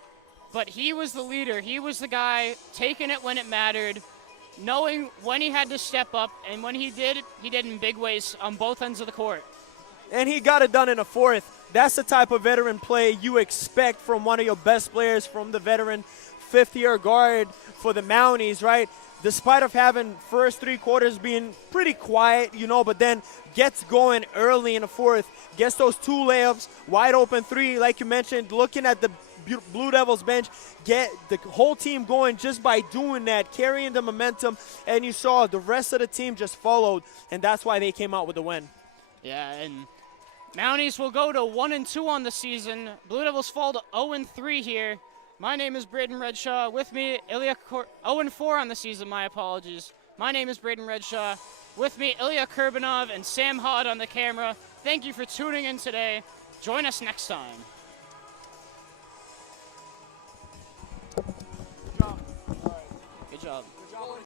But he was the leader. He was the guy taking it when it mattered, knowing when he had to step up. And when he did in big ways on both ends of the court. And he got it done in the fourth. That's the type of veteran play you expect from one of your best players, from the veteran fifth-year guard for the Mounties, right? Despite of having first 3 quarters being pretty quiet, but then gets going early in the fourth, gets those 2 layups, wide open 3, like you mentioned, looking at the Blue Devils bench, get the whole team going just by doing that, carrying the momentum, and you saw the rest of the team just followed, and that's why they came out with the win. Yeah, and Mounties will go to 1-2 on the season. Blue Devils fall to 0-3 here. My name is Braden Redshaw. With me, 0-4 on the season, my apologies. My name is Braden Redshaw. With me, Ilya Kurbanov and Sam Hod on the camera. Thank you for tuning in today. Join us next time. Good job. Good job.